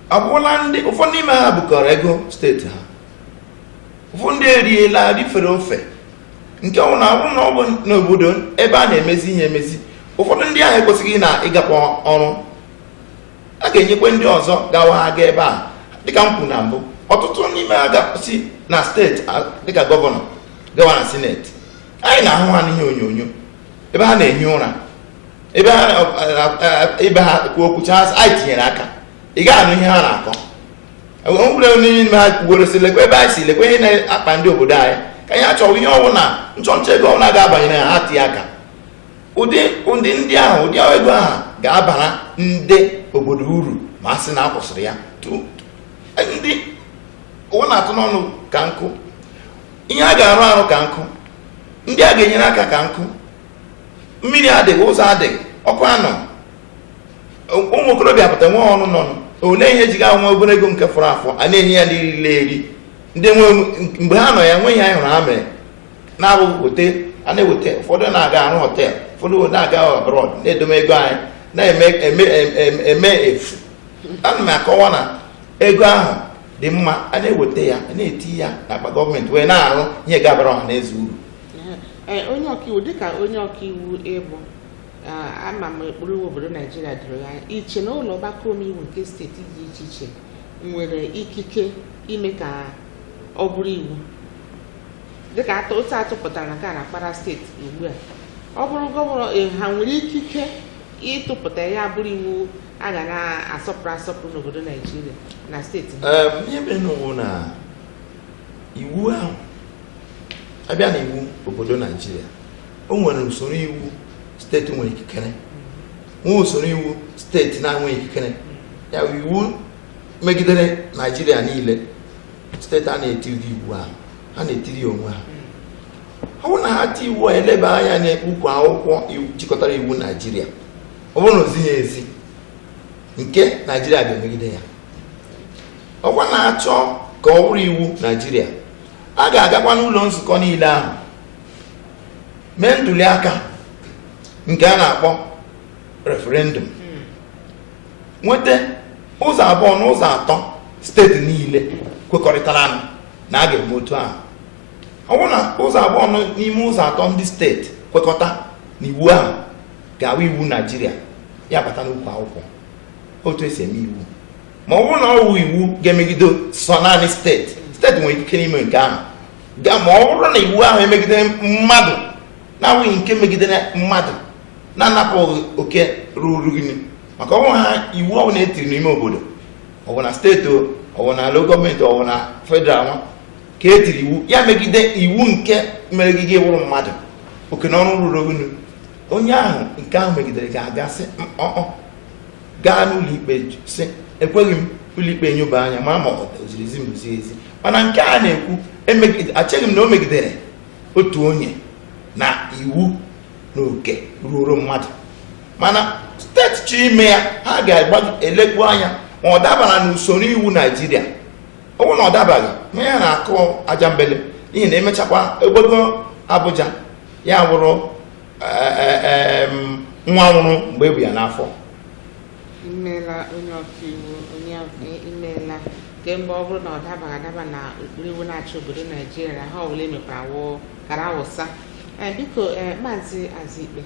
abụrụla ndị ụfọdụ n'ime ha bụkọrọ ego steeti ha, ụfọdụ ndị eriela rifere ofe nke ọ na-abụ na ọ bụ n'obodo ebe a na-emezi ihe emezi. Ụfọdụ ndị ahụ ekwesịghị na ịgakwa ọrụ, a ga-enyekwa ndị ọzọ gawa aga ebe a. Dịka m kwuru na mbụ, ọtụtụ n'ime ha ga-asị na steeti dịka gọvanọ gawa na sineti anyị na-ahụ ha n'ihe onyonyo ebe ha na-ehi ụra ebe ha kwuo okwucha anyị tinyere aka ị gaghị anụ ihe ha na-akọ nwere onye n'ime ha kwuweresi lekwa ebe anyị si lekwa ihe na-akpa ndị obodo anyị ka anyị achọwa ihe ọbụla nchọnchọ ego ọbụla ga-abanyere ha tinye aka ụdị ndị ahụ ụdị ego ahụ ga-abara ndị obodo uru ma a sị na akwụsịrị ya ndị ụwa na-atụ n'ọnụ ka nkụ ihe a ga-arụ arụ ka nkụ ndị a ga-enyere aka ka nkụ mmiri adịghị ụzọ adịghị ọkụ anọ ụmụ okorobịa pụta nwe ọrụ nọ ole ihe ejiga nwa obere ego nke fọrọ afọ a na-enye ya niile eri ndị mgbe ha nọ ya nweghị anyị hụrụ ha mere na-abụghị a na-eweta ụfọdụ na-aga arụ họteelụ ụfọdụ na-aga abroad na-edome ego anyị na-eme efu ana m akọwa na ego ahụ dị mma a na-eweta ya a na-eti ya n'akpa gọọmenti wee na-arụ ihe ga-abara ọha na eze uru. Onye ọkaiwu dịka onye ọkaiwu ịbụ ama m ụkpụrụ iwu obodo Naijiria doro ya iche na ụlọ ọgbakọ omeiwu nke steeti dị iche iche nwere ikike ime ka ọ bụrụ iwu dịka otu atụpụtara na nke a na-akpara steeti ugbu a ọ bụrụ gọvanọ ha nwere ikike ịtụpụta ya bụrụ iwu a ga na-asọpụrụ n'obodo Naijiria na steeti ihe mere n'ụwa na iwu ahụ abịa na iwu obodo Naijiria o nwere usoro iwu steeti nwere ikikere nwee usoro iwu steeti na-enweghị ikikere ya iwu megidere Naijiria niile steeti a na-etiri iwu ahụ ha na-etiri onwe ha ọ bụrụ na ha ti iwu a eleba anya n'ukwu akwụkwọ jikọtara iwu Naijiria ọ bụrụ na ozighị ezi nke Naijiria ga-emegide ya ọkwa na-achọ ka ọ bụrụ iwu Naijiria a ga-agakwa n'ụlọ nzukọ niile ahụ mee ntuli aka nke a na-akpọ referendum nweta ụzọ abụọ na ụzọ atọ steeti niile kwekọrịtara na a ga-eme otu ahụ ọ bụrụ na ụzọ abụọ n'ime ụzọ atọ ndị steeti kwekọta na iwu ahụ ga-awụ iwu Naijiria ya bata n'ukwu akwụkwọ otu esi eme iwu ma ọ bụrụ na ọ wụ iwu ga-emegide sọ naanị steeti nwere ike n'ime nke ahụ ma ọ bụrụ na iwu ahụ emegidere mmadụ na-awụghị nke megidere mmadụ na-anapụghị oke ruru gịnị maka ọnwụ ha iwu ọbụla etiri n'ime obodo ọ bụ na steeti ọ bụ na ala gọọmenti ọ bụ na federal nwa ka etiri iwu ya megide iwu nke mere gị wụrụ mmadụ oke na ọrụ ruru ogunu onye ahụ nke ahụ megidere ga-aga sị gaa n'ụlọ ikpe sị ekweghị m ụlọ ikpe nyoba anya ma ọ ziri ezi m zi ezi mana nke a na-ekwu acheghị m na o megidere otu onye na iwu na oke ruoro mmadụ mana steeti chọọ ime ya ha ga-elekwu anya ma ọ dabara n'usoro iwu Naijiria ọ bụrụ na ọ dabaghị ma ya na-akụ aja mbele n'ihi na emechakwa egbego Abuja ya bụrụ nwa nwụrụ mgbe ebu ya n'afọ. Imeela onye ọkaiwu imeela kemgbe ọ bụrụ na ọ dabaghị adaba na ụkpụrụ iwu na-achị obodo Naijiria ha ọbụla emekwara kara awụsa biko maazị Azikpe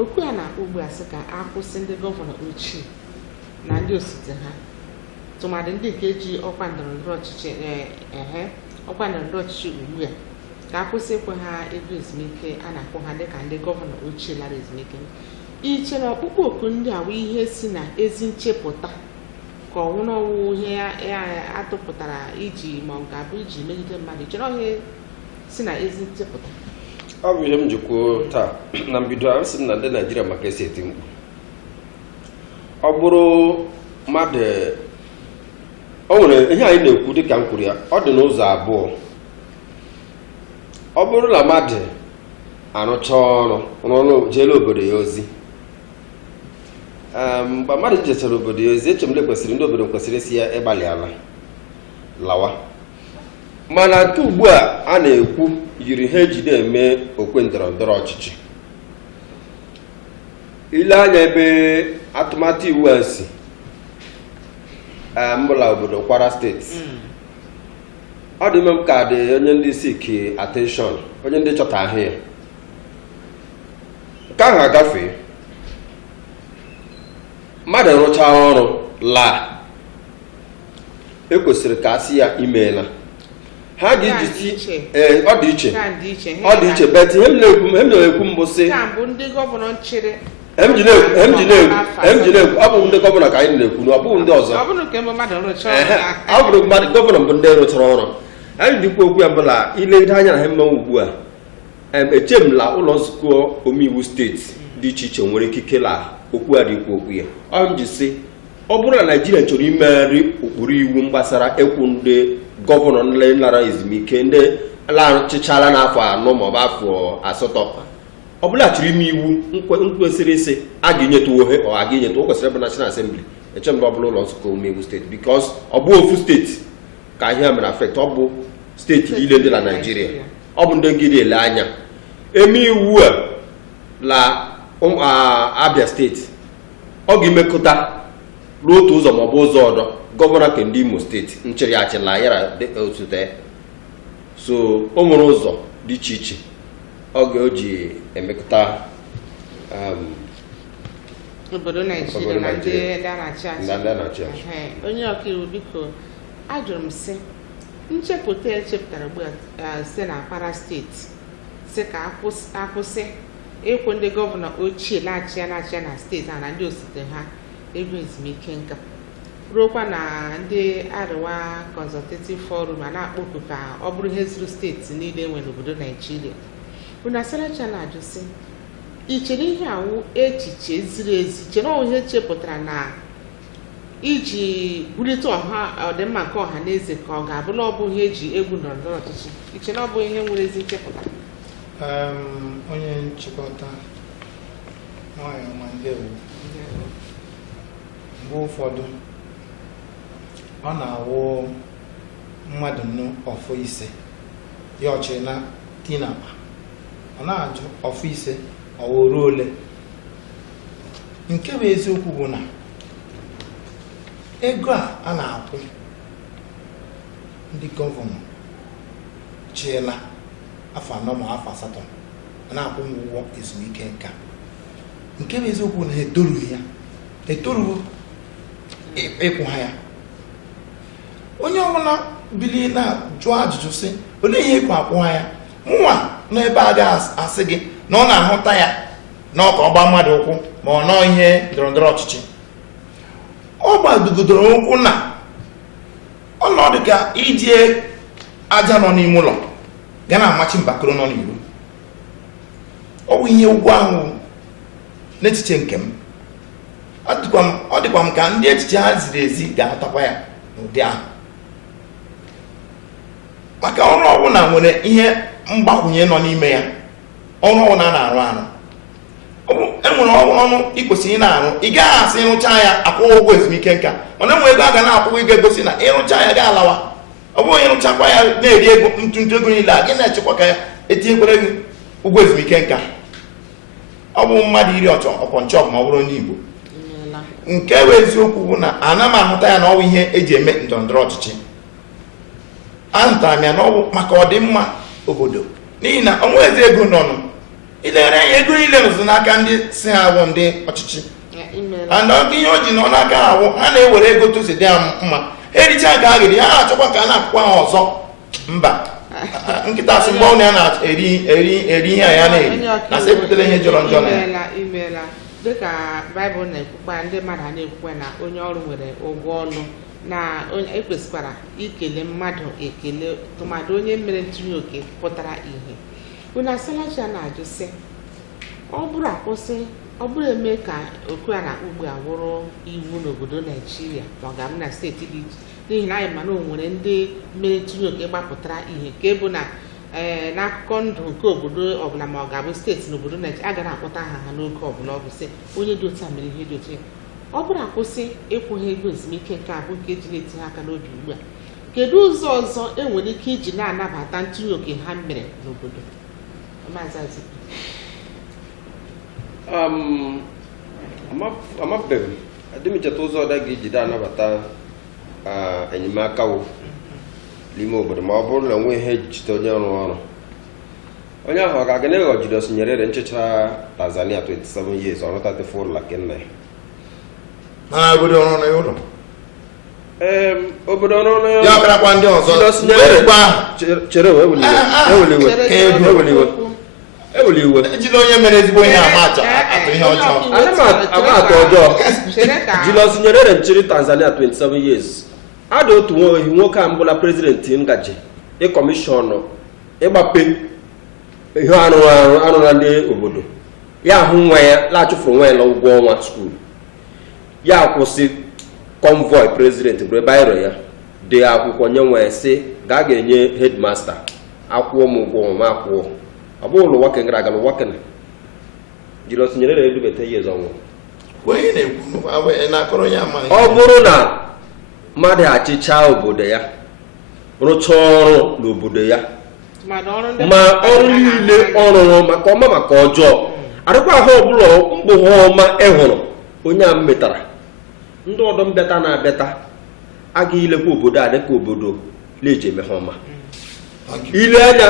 okwu a na-akpọ ugbu a sị ka akwụsị ndị gọvanọ ochie na ndị osote ha tụmadị ndị nke ji ọkwa ndọrọndọrọ ọchịchị ugbu a ka akwụsị ịkwụ ha ego ezumike a na-akwụ ha dịka ndị gọvanọ ochie lara ezumike iche na ọkpụkpọ oku ndị a bụ ihe si na ezi nchepụta ka ọnwụ n'ọnwụ ihe ya atụpụtara iji ma ọ ga-abụ iji megide mmadụ iche na ihe si na ezi nchepụta ọ bụ ihe m ji kwuo taa na mbido a sị na ndị Naijiria maka esi eti mkpu ọ bụrụ mmadụ o nwere ihe anyị na-ekwu dịka m kwuru ya ọ dị n'ụzọ abụọ ọ bụrụ na mmadụ arụcha ọrụ jeela obodo ya ozi mgbe mmadụ jechara obodo ya ozi echemle kwesịrị ndị obodo kwesịrị isi ya ịgbalị ala lawa mana nke ugbu a na-ekwu yiri ha eji na-eme okwe ndọrọndọrọ ọchịchị ile anya ebe atụmatụ iwu a si mbụla obodo Kwara steeti ọ dị ime m ka dị onye ndị siki attention onye ndị chọta ahụ ya nke ahụ agafee mmadụ rụchaa ọrụ laa ekwesịrị ka a sị ya imeela ha ga-ejisi ọ dị iche bet ihe m na-ekwu mbụ sị ndị gọvanọ nchịrị em ji na-ekwu ọ bụ ndị gọvanọ ka anyị na-ekwu ọ bụghị ndị ọzọ ọ bụrụ nke mmadụ ọ bụrụ mmadụ gọvanọ bụ ndị rụchara ọrụ anyị dịkwa okwu ya mbụla ilegide anya na ha mmanwụ ugbu a eche m la ụlọ nzukọ omeiwu steeti dị iche iche nwere ikike la okwu a dịkwa okwu ya ọ m ji sị ọ bụrụ na Naijiria chọrọ imegharị ụkpụrụ iwu gbasara ekwu ndị gọvanọ nle lara ezumike ndị larụchichala n'afọ 4 maọbụ afọ 8 ọ bụla chọrọ ime iwu nkwesịrị isi a ga-enyetụ ohe ọ a ga-enyetụ o kwesịrị bụ National Assembly eche m na ọ bụla ụlọ nzukọ omeiwu steeti because ọ bụ ofu steeti ka ihe a mere affect ọ bụ steeti niile dị na Naijiria ọ bụ ndị ngide ele anya eme iwu a la Abia steeti ọ ga-emekọta ruo otu ụzọ maọbụ ụzọ ọdọ gọvanọ nke ndị Imo steeti nchịrị achịla yara osote so o nwere ụzọ dị iche iche o ji emekọta obodo Naijiria na ndị na-achị onye ọkaiwu biko ajụrụ m sị nchepụta echepụtara ugbu a site na Kwara steeti sị ka akwụsị ịkwụ ndị gọvanọ ochie na-achị na steeti a na ndị osote ha ego ezumike nka ruokwa na ndị Arewa Consultative Forum a na-akpọku ka ọ bụrụ ihe zuru steeti niile nwere n'obodo Naijiria unu asaracha na-ajụ sị ị chere ihe awụ echiche ziri ezi chere ọ ihe chepụtara na iji bulite ọdịmma nke ọha na eze ka ọ ga-abụla ọ bụ ihe eji egwu ndọrọndọrọ ọchịchị iche na ọ bụ ihe nwere ezi nchepụta onye nchịkọta nwanyị ọma ndewo mgbe ụfọdụ ọ na-awụ mmadụ n'ọfọ ise ya ọchịrị na tinapa ọ na-ajụ ọfọ ise ọwụrụ ole nke bụ eziokwu bụ na ego a na-akwụ ndị gọvanọ chịla afọ 4 ma afọ 8 a na-akwụ ụgwọ ezumike nka nke bụ eziokwu na etorughị ịkwụ ha ya onye ọbụla bili na-jụọ ajụjụ sị olee ihe ịkwụ akwụ ha ya mụnwa n'ebe a ga-asị gị na ọ na-ahụta ya na ọka ọgba mmadụ ụkwụ ma ọ nọọ ihe ndọrọndọrọ ọchịchị ọ gbadogodoro ụkwụ na ọnọdụ ka iji aja nọ n'ime ụlọ ga na-amachi mbakoro nọ n'iru ọ bụ ihe ụgwọ ahụ n'echiche nke m ọ dịkwa m ka ndị echiche ha ziri ezi ga-atakwa ya n'ụdị ahụ maka ọrụ ọbụla nwere ihe mgbakwunye nọ n'ime ya ọrụ ọbụla a na-arụ enwere ọrụ ikwesịrị ị na-arụ ị gaghị asị ịrụcha ya akwụghị ụgwọ ezumike nka mana enwere ego a ga na-akwụghị ego egosi na ịrụcha ya ga-alawa ọ bụghị ịrụchakwa ya na-eri ego ntụntụ ego niile a gị na-echekwa ka ya etinyekwere gị ụgwọ ezumike nka ọ bụ mmadụ iri ọpọnchọp ma ọ bụrụ ndị Igbo nke bụ eziokwu bụ na ana m ahụta ya na ọ bụ ihe eji eme ndọrọndọrọ ọchịchị ahụtara m ya na ọ bụ maka ọdịmma obodo n'ihi na ọnwa eze ego nọnụ ilere anya ego niile nọzụ n'aka ndị si ha awụ ndị ọchịchị and ọkụ ihe o ji nọ n'aka ha awụ ha na-ewere ego tosi dị ha mma ha ericha nke ha gịrị ha na-achọkwa ka a na-akwụkwa ha ọzọ mba nkịta asị mgbe ọnụ ya na-eri ihe a ya na-eri na sị epụtara ihe jọrọ njọ na ya imeela dịka Baịbụl na-ekwukwa ndị mmadụ a na-ekwukwa na onye ọrụ nwere ụgwọ ọrụ na ekwesịkwara ikele mmadụ ekele tụmadụ onye mere ntụnye oke pụtara ihe unu asalachi a na-ajụ sị ọ bụrụ eme ka okwu a na-akpụ ugbu a wụrụ iwu n'obodo Naijiria ma ọ ga-abụ na steeti dị iche n'ihi na anyị ma na o nwere ndị mere ntụnye oke gbapụtara ihe nke bụ na n'akụkọ ndụ nke obodo ọbụla ma ọ ga-abụ steeti n'obodo Naijiria a ga na-akpọta aha n'oge ọbụla ọ bụ sị onye dị otu a mere ihe dị otu ya ọ bụrụ akwụsị ịkwụghị ego ezumike nke abụ nke eji na-etinye aka n'obi ugbu a kedu ụzọ ọzọ enwere ike iji na-anabata ntụnye oke ha mere n'obodo amabeghị adị m cheta ụzọ ọda ga-ejide anabata enyemaka n'ime obodo ma ọ bụrụ na onwe ihe ejide onye ọrụ onye ahụ ọ ga-aga na ịghọ Julius Nyerere nchịcha Tanzania 27 years ọrụ 34 ụlọ ke nna ya na obodo ọrụ na ụlọ obodo ọrụ ya ọkarakwa ndị ọzọ chere eweli iwe ejide onye mere ezigbo ihe atụ ihe ọjọọ amatụ ọjọọ Julius Nyerere nchịrị Tanzania 27 years adị otu nwoke a mbụla prezidenti ngaji ịkọmishọnụ ịgbape ihe arụra ndị obodo ya ahụ nwa ya laachụfuru nwa ya na ụgwọ ọnwa skuul ya kwụsị convoy prezidenti bụrụ bairo ya dee akwụkwọ nye nwa ya sị ga a ga-enye hedmasta akwụọ m ụgwọ ma akwụọ ọ bụghị ụlọ nwoke gara aga n'ụwa kena Julius Nyerere edubata ihe ọnwụ ọ bụrụ na mmadụ achịcha obodo ya rụchaa ọrụ n'obodo ya ma ọrụ niile ọ rụrụ maka ọma maka ọjọọ adịkwa ahụ ọbụla mkpụrụ ọma ịhụrụ onye a metara ndị ọdọ mbịata na-abịata agaghị ilekwa obodo a dịka obodo na-eji eme ha ọma ile anya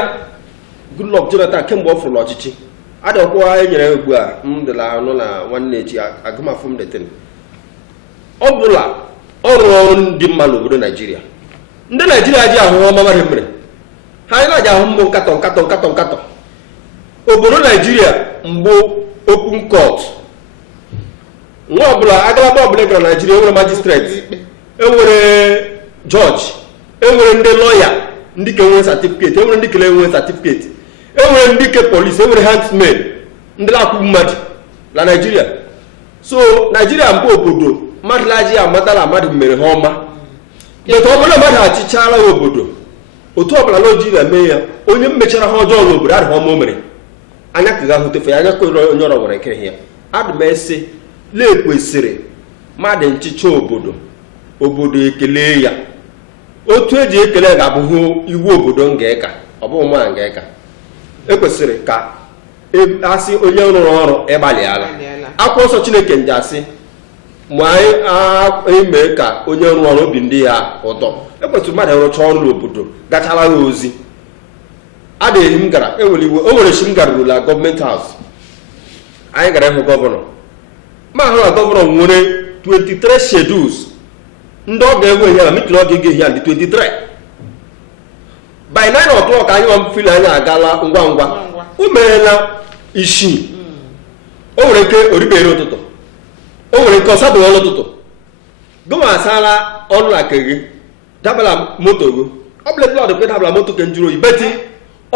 Goodluck Jonathan kemgbe ọ fụrụ ọchịchị adịkwa enyere ugbu a m dịla anụ na nwanne echi agụmafụ m detin ọ bụla ọ rụrụ ọrụ ndị mma n'obodo Naijiria ndị Naijiria ji ahụ ọma mmadụ mere ha anyị na-aji ahụ mbụ nkatọ obodo Naijiria mbụ open court nwa ọbụla agalaba ọbụla gara Naijiria enwere magistrate enwere jọji enwere ndị lọya ndị ke nwere certificate enwere ndị kele enwere certificate enwere ndị ke polisi enwere handsmen ndị na-akwụ mmadụ na Naijiria so Naijiria mbụ obodo mmadụ laji amatala mmadụ mere ha ọma etu ọ bụla mmadụ achịchala ya obodo otu ọbụla na oji na-eme ya onye mmechara ha ọjọọ n'obodo adịghị ọma o mere anya ka ga hụtefe ya anya ka onye ọrụ nwere ike ya adị m esi na-ekwesịrị mmadụ nchicha obodo ekele ya otu eji ekele ga-abụghị iwu obodo nga-eka ọ bụghị ma nga-eka ekwesịrị ka asị onye rụrụ ọrụ ịgbalịala akwụkwọ nsọ Chineke nji asị ma anyị mee ka onye rụrụ ọrụ obi ndị ya ụtọ ekwesịrị mmadụ ịrụcha ọrụ n'obodo gachara ya ozi adịghị m gara ewere iwe o nwere chi m garurula gọọmenti haus anyị gara ịhụ gọvanọ ma ahụ na gọvanọ nwere 23 schedules ndị ọ ga-enwe ya mitin ọ ga-ege ya ndị 23 by 9 o'clock anyị nwa mfili anyị agala ngwa ngwa o merela isii o nwere ike oribere ụtụtụ o nwere nke ọsadụ ọrụ ụtụtụ gọma asala ọnụ na ke gị dabala moto gị ọ bụla blọd kwe dabala moto ke njuru oyi beti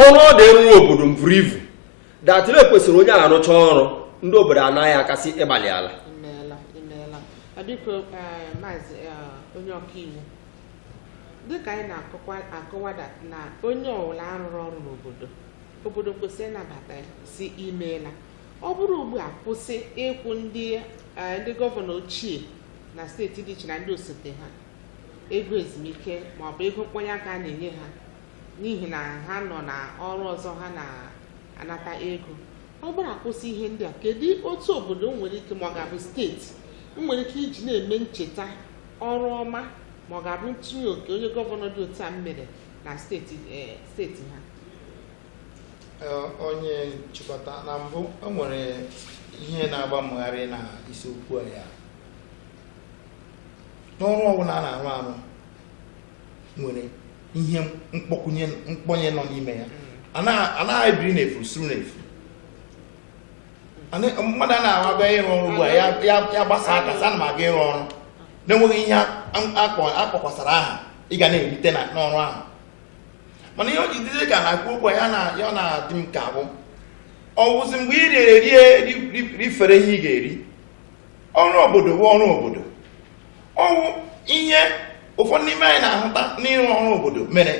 ọrụ ọ dị ịrụ obodo m vuru ivu datịrị ekwesịrị onye arụcha ọrụ ndị obodo anaghị akasị ịgbalị ala biko maazị onye ọkaiwu dịka anyị na-akọwada na onye ọbụla arụrụ ọrụ n'obodo obodo kwesịrị ịnabata si imeela ọ bụrụ ugbu a kwụsị ịkwụ ndị gọvanọ ochie na steeti dị iche na ndị osote ha ego ezumike maọbụ ego mkpọnye aka a na-enye ha n'ihi na ha nọ na ọrụ ọzọ ha na-anata ego ọ bụrụ akwụsị ihe ndị a kedu otu obodo nwere ike ma ọ ga-abụ steeti nwere ike iji na-eme ncheta ọrụ ọma ma ọ ga-abụ ntinye oke onye gọvanọ dị otu a mere na steeti ha onye nchịkọta na mbụ o nwere ihe na-agba mmegharị na isiokwu ya n'ọrụ ọbụla a na-arụ arụ nwere ihe mkpọnye nọ n'ime ya anaghị ebiri n'efu suru n'efu mmadụ a na-aga ịrụ ọrụ ugbu a ya gbasa aka sị ana m aga ịrụ ọrụ na-enweghị ihe akpọkwasara aha ị ga na-erite n'ọrụ ahụ mana ihe o ji dịzie ka na-akwu okwu ya na-adị m ka bụ ọwụzi mgbe ị rifere ihe ị ga-eri ọrụ obodo bụ ọrụ obodo ọwụ ihe ụfọdụ n'ime anyị na-ahụta n'ịrụ ọrụ obodo mere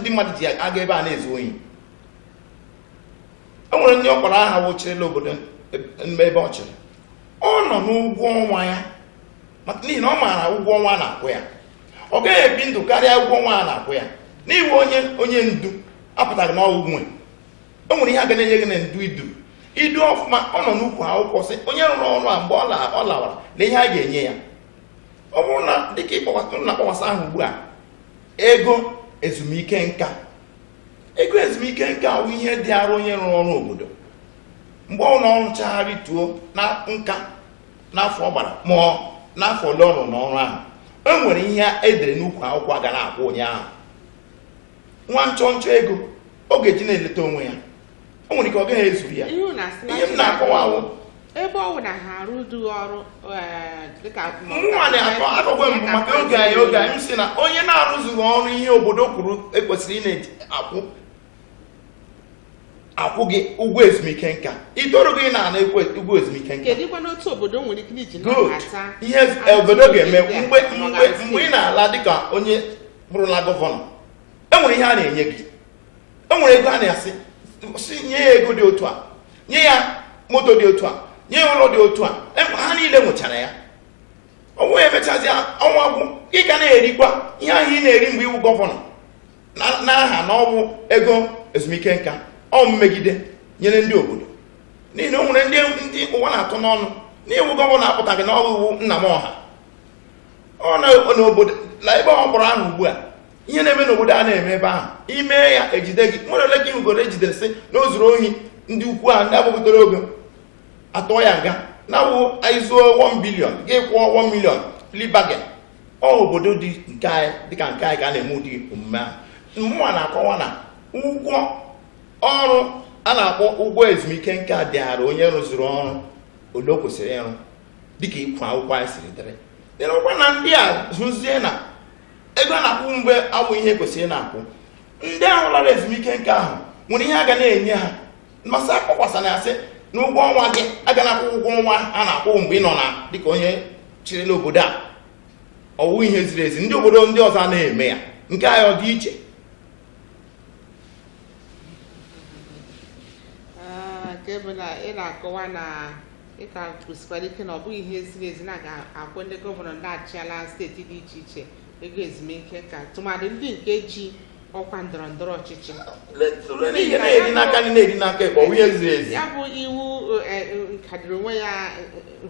ndị mmadụ ji aga ebe a na-ezu ohi o nwere ndị ọkpọrọ aha wụchirila obodo ebe ọ chịrị ọ nọ n'ụgwọ ọnwa ya n'ihi na ọ maara ụgwọ ọnwa a na-akwụ ya ọ gaghị ebi ndụ karịa ụgwọ ọnwa a na-akwụ ya n'iwu onye ndu apụtaghị n'ọgwụ nwe o nwere ihe a ga na-enye gị na ndu idu ọfụma ọ nọ n'ukwu akwụkwọ sị onye rụrụ ọrụ a mgbe ọ lawara na ihe a ga-enye ya ọ bụrụ na dịka na-akpọkwasị ahụ ugbu a ego ezumike nka bụ ihe dị arụ onye rụrụ ọrụ obodo mgbe ọ na-ọrụ chagharị tuo na nka n'afọ ọ gbara ma n'afọ ole ọ rụrụ n'ọrụ ahụ e nwere ihe edere n'ukwu akwụkwọ ga na-akwụ ụnyaahụ nwa nchọ ego ọ ga-eji na-eleta onwe ya o nwere ike ọ gaghị ezuru ya ihe m na-akọwawụ ebe ọ bụ na ha arụdu ọrụ dịka nwa na-akọgwe mbụ maka oge anyị m sị na onye na-arụzughị ọrụ ihe obodo kwuru ekwesịrị ị na-akwụ gị ụgwọ ezumike nka itoru gị na ụgwọ ezumike nka kedụkwa n'otu obodo nwere ike iji nabata ihe obodo ga-eme mgbe ị na-ala dịka onye bụrụla gọvanọ enwere ihe a na-enye gị enwere ego a na-asị nye ya ego dị otu a nye ya moto dị otu a nye ya ụlọ dị otu a ha niile nwechara ya onwe emechazi ọnwa gwụ ị ka na-erikwa ihe ahụ ị na-eri mgbe iwu gọvanọ n'aha na ọgwụ ego ezumike nka ọ mmegide nyere ndị obodo n'ihi na o nwere ndị ụwa na-atụ n'ọnụ n'iwu gọvanọ apụtaghị n'ọrụ iwu Nnamọha ọ n'obodo na ebe ọ kpọrọ ahụ ugbu a ihe na-eme n'obodo a na-eme ebe ahụ ime ya ejide gị nwere ole ka ihugoro ejidere sị na o zuru ohi ndị ukwu ahụ ndị agbagidere ogo atụọ ya nga na-awụ aizuo 1 bilion gị kwụọ 1 milion libagen obodo dị nke anyị dịka nke anyị ka a na-eme ụdị omume ahụ mmụọ na-akọwa na ụgwọ ọrụ a na-akpọ ụgwọ ezumike nka dịghara onye rụzuru ọrụ odo kwesịrị ịrụ dịka ikwu akwụkwọ anyị siri dịrị dịrịkwa na ndị a zụzie na ego a na-akwụ mgbe awụ ihe kwesịrị na-akwụ ndị ahụ lara ezumike nka ahụ nwere ihe a ga na-enye ha masị akpọkwasana ya sị na ụgwọ ọnwa gị aga na-akwụ ụgwọ ọnwa a na-akwụ mgbe ị nọ na dịka onye chịrịla obodo a ọwụ ihe ziri ezi ndị obodo ndị ọzọ na-eme ya nke anyị ọ dị iche nke bụ na ị na-akọwa na ịka kwụsịkwara ike na ọ bụghị ihe ziri ezi na ga-akwụ ndị gọvanọ na-achịala steeti dị iche iche ego ezumike nka tụmadị ndị nke ji ọkwa ndọrọ ndọrọ ọchịchị na-eri n'aka ndị na-eri n'aka ịkpọ ihe ziri ezi ya bụ iwu kadịrị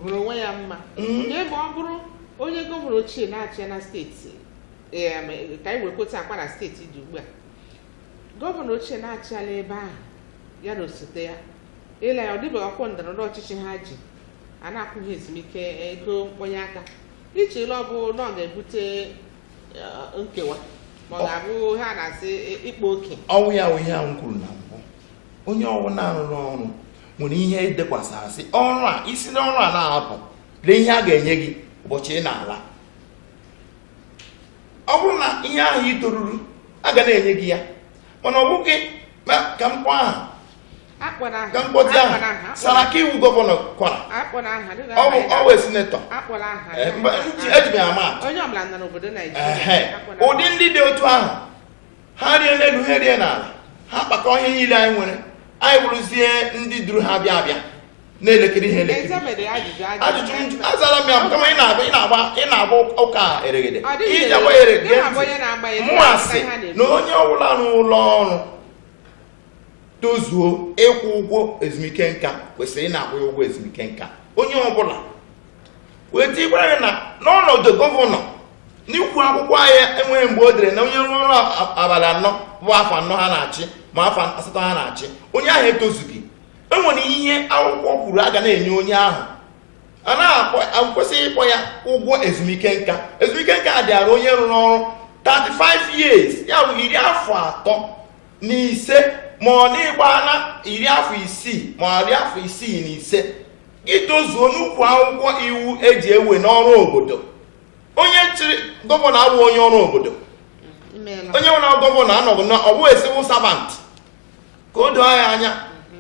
hụrụ onwe ya mma ebe ọ bụrụ onye gọvanọ ochie na-achị na steeti ka anyị wekweta akwa na steeti dị ugbu a gọvanọ ochie na-achịala ebe ahụ ya na osote ya ịla ya ọ dịbeghị ọkwọ ndọrọndọrọ ọchịchị ha ji a na-akwụghị ezumike ego mkpọnye aka iche ile ọ bụ na ọ ga-ebute nkewa ma ọ ga-abụ ha na-asị ịkpa oke ọnwụ ya ihe ahụ kwuru na mbụ onye ọwụ na-arụrụ ọrụ nwere ihe edekwasara sị ọrụ a isi n'ọrụ a na-apụ lee ihe a ga-enye gị ụbọchị ị na-ala ọ bụrụ na ihe ahụ ị toruru a ga na-enye gị ya mana ọ bụghị ka mkpọ ahụ ka mkpọtị ahụ Saraki iwu gọvanọ kwara ọ wee sinetọ ejibe ama ụdị ndị dị otu ahụ ha rie n'elu ha rie n'ala ha kpakọ ihe niile anyị nwere anyị bụrụzie ndị duru ha abịa na-elekere ha elekere ajụjụ azara m ya kama ị na-agba ụka eregede iji agba ya eregede mụwa sị na onye ọbụla n'ụlọ ọrụ tozuo ịkwụ ụgwọ ezumike nka kwesịrị ị na-akwụ ya ụgwọ ezumike nka onye ọbụla wee tikwara ya na n'ọnọdụ gọvanọ n'ikwu akwụkwọ anyị enweghị mgbe o dere na onye rụọ ọrụ abalị 4 bụ afọ 4 ha na-achị ma afọ 8 ha na-achị onye ahụ etozughị enwere ihe akwụkwọ kwuru a ga na-enye onye ahụ a na-akwesịghị ịkpọ ya ụgwọ ezumike nka dịara onye rụrụ ọrụ 35 years ya bụ 35 ma ọ n'ịgba na 60 ma ọ dị afọ 65 itozuo n'ukwu akwụkwọ iwu eji ewe n'ọrụ obodo onye chịrị gọvanọ abụ onye ọrụ obodo onye nwere gọvanọ anọghị na ọ bụ civil servant ka o doo ya anya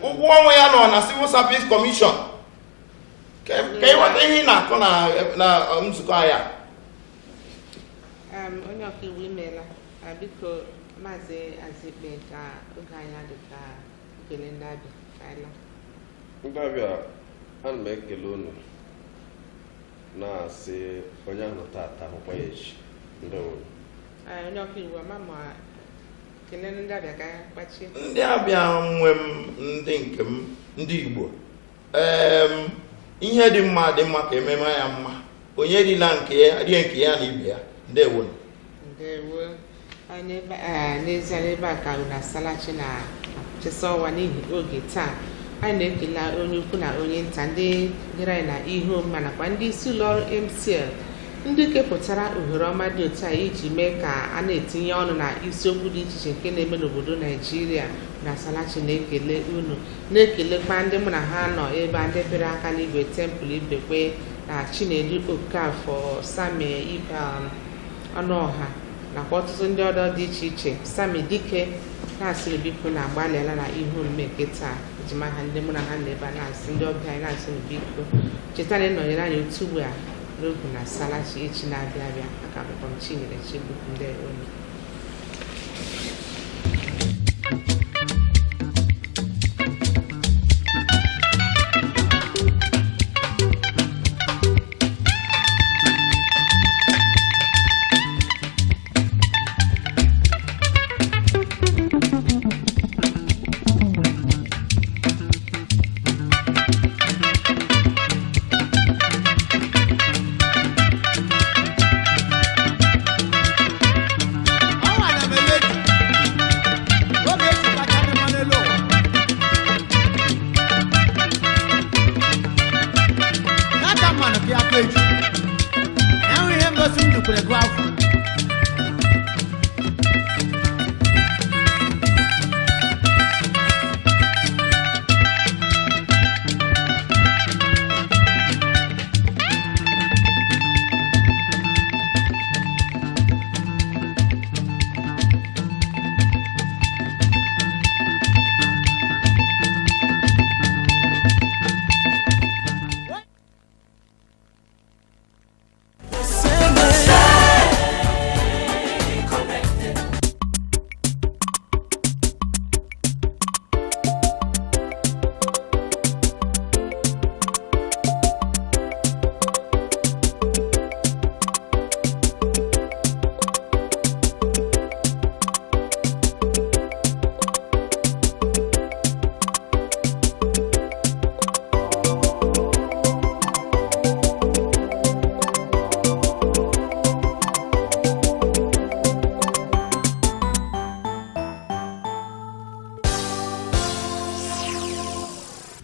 ụgwọ ọnwa ya nọ na Civil Service Commission ka ịghọta ihe ị na-akọ na nzukọ anyị onye ọkaiwu imeela biko maazị Azikpe ka oge anyị adịka ekele ndị abịa ana m ekele unu na-asị onye ahụ tata akwụkwọ ya echi onye ọkaiwu ama ma kelee ndị abịa ka kpachie ndị abịa nwe m ndị nke m ndị Igbo ihe dị mma ka ememe ya mma onye rila rie nke ya na ibe ya ndewo n'ezie ebe a ka unu asalachi na achịsa ọnwa n'ihi oge taa anyị na-ekele onye ukwu na onye nta ndị nyere anyị na ihe ọma nakwa ndị isi ụlọ ọrụ MCL ndị kepụtara ohere ọma dị otu a iji mee ka a na-etinye ọnụ na isiokwu dị iche iche nke na-eme n'obodo Naijiria na Salachi na-ekele unu na-ekelekwa ndị mụ na ha nọ ebe a ndị bere aka n'igwe Temple Ibekwe na Chinedu Okafor Sami Ọnụọha nakwa ọtụtụ ndị ọdọ dị iche iche Sami Dike na-asịrị biko na agbalịala na ihe omume nke taa ejima ha ndị mụ na ha nọ ebe a na-asị ndị ọbịa anyị na-asị biko cheta na ịnọnyere anyị otu ugbu a n'oge na Salachi echi na-abịa abịa aka bụkwa m Chinyere Chibukwu ndị onye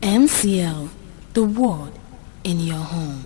MCL, the word in your home.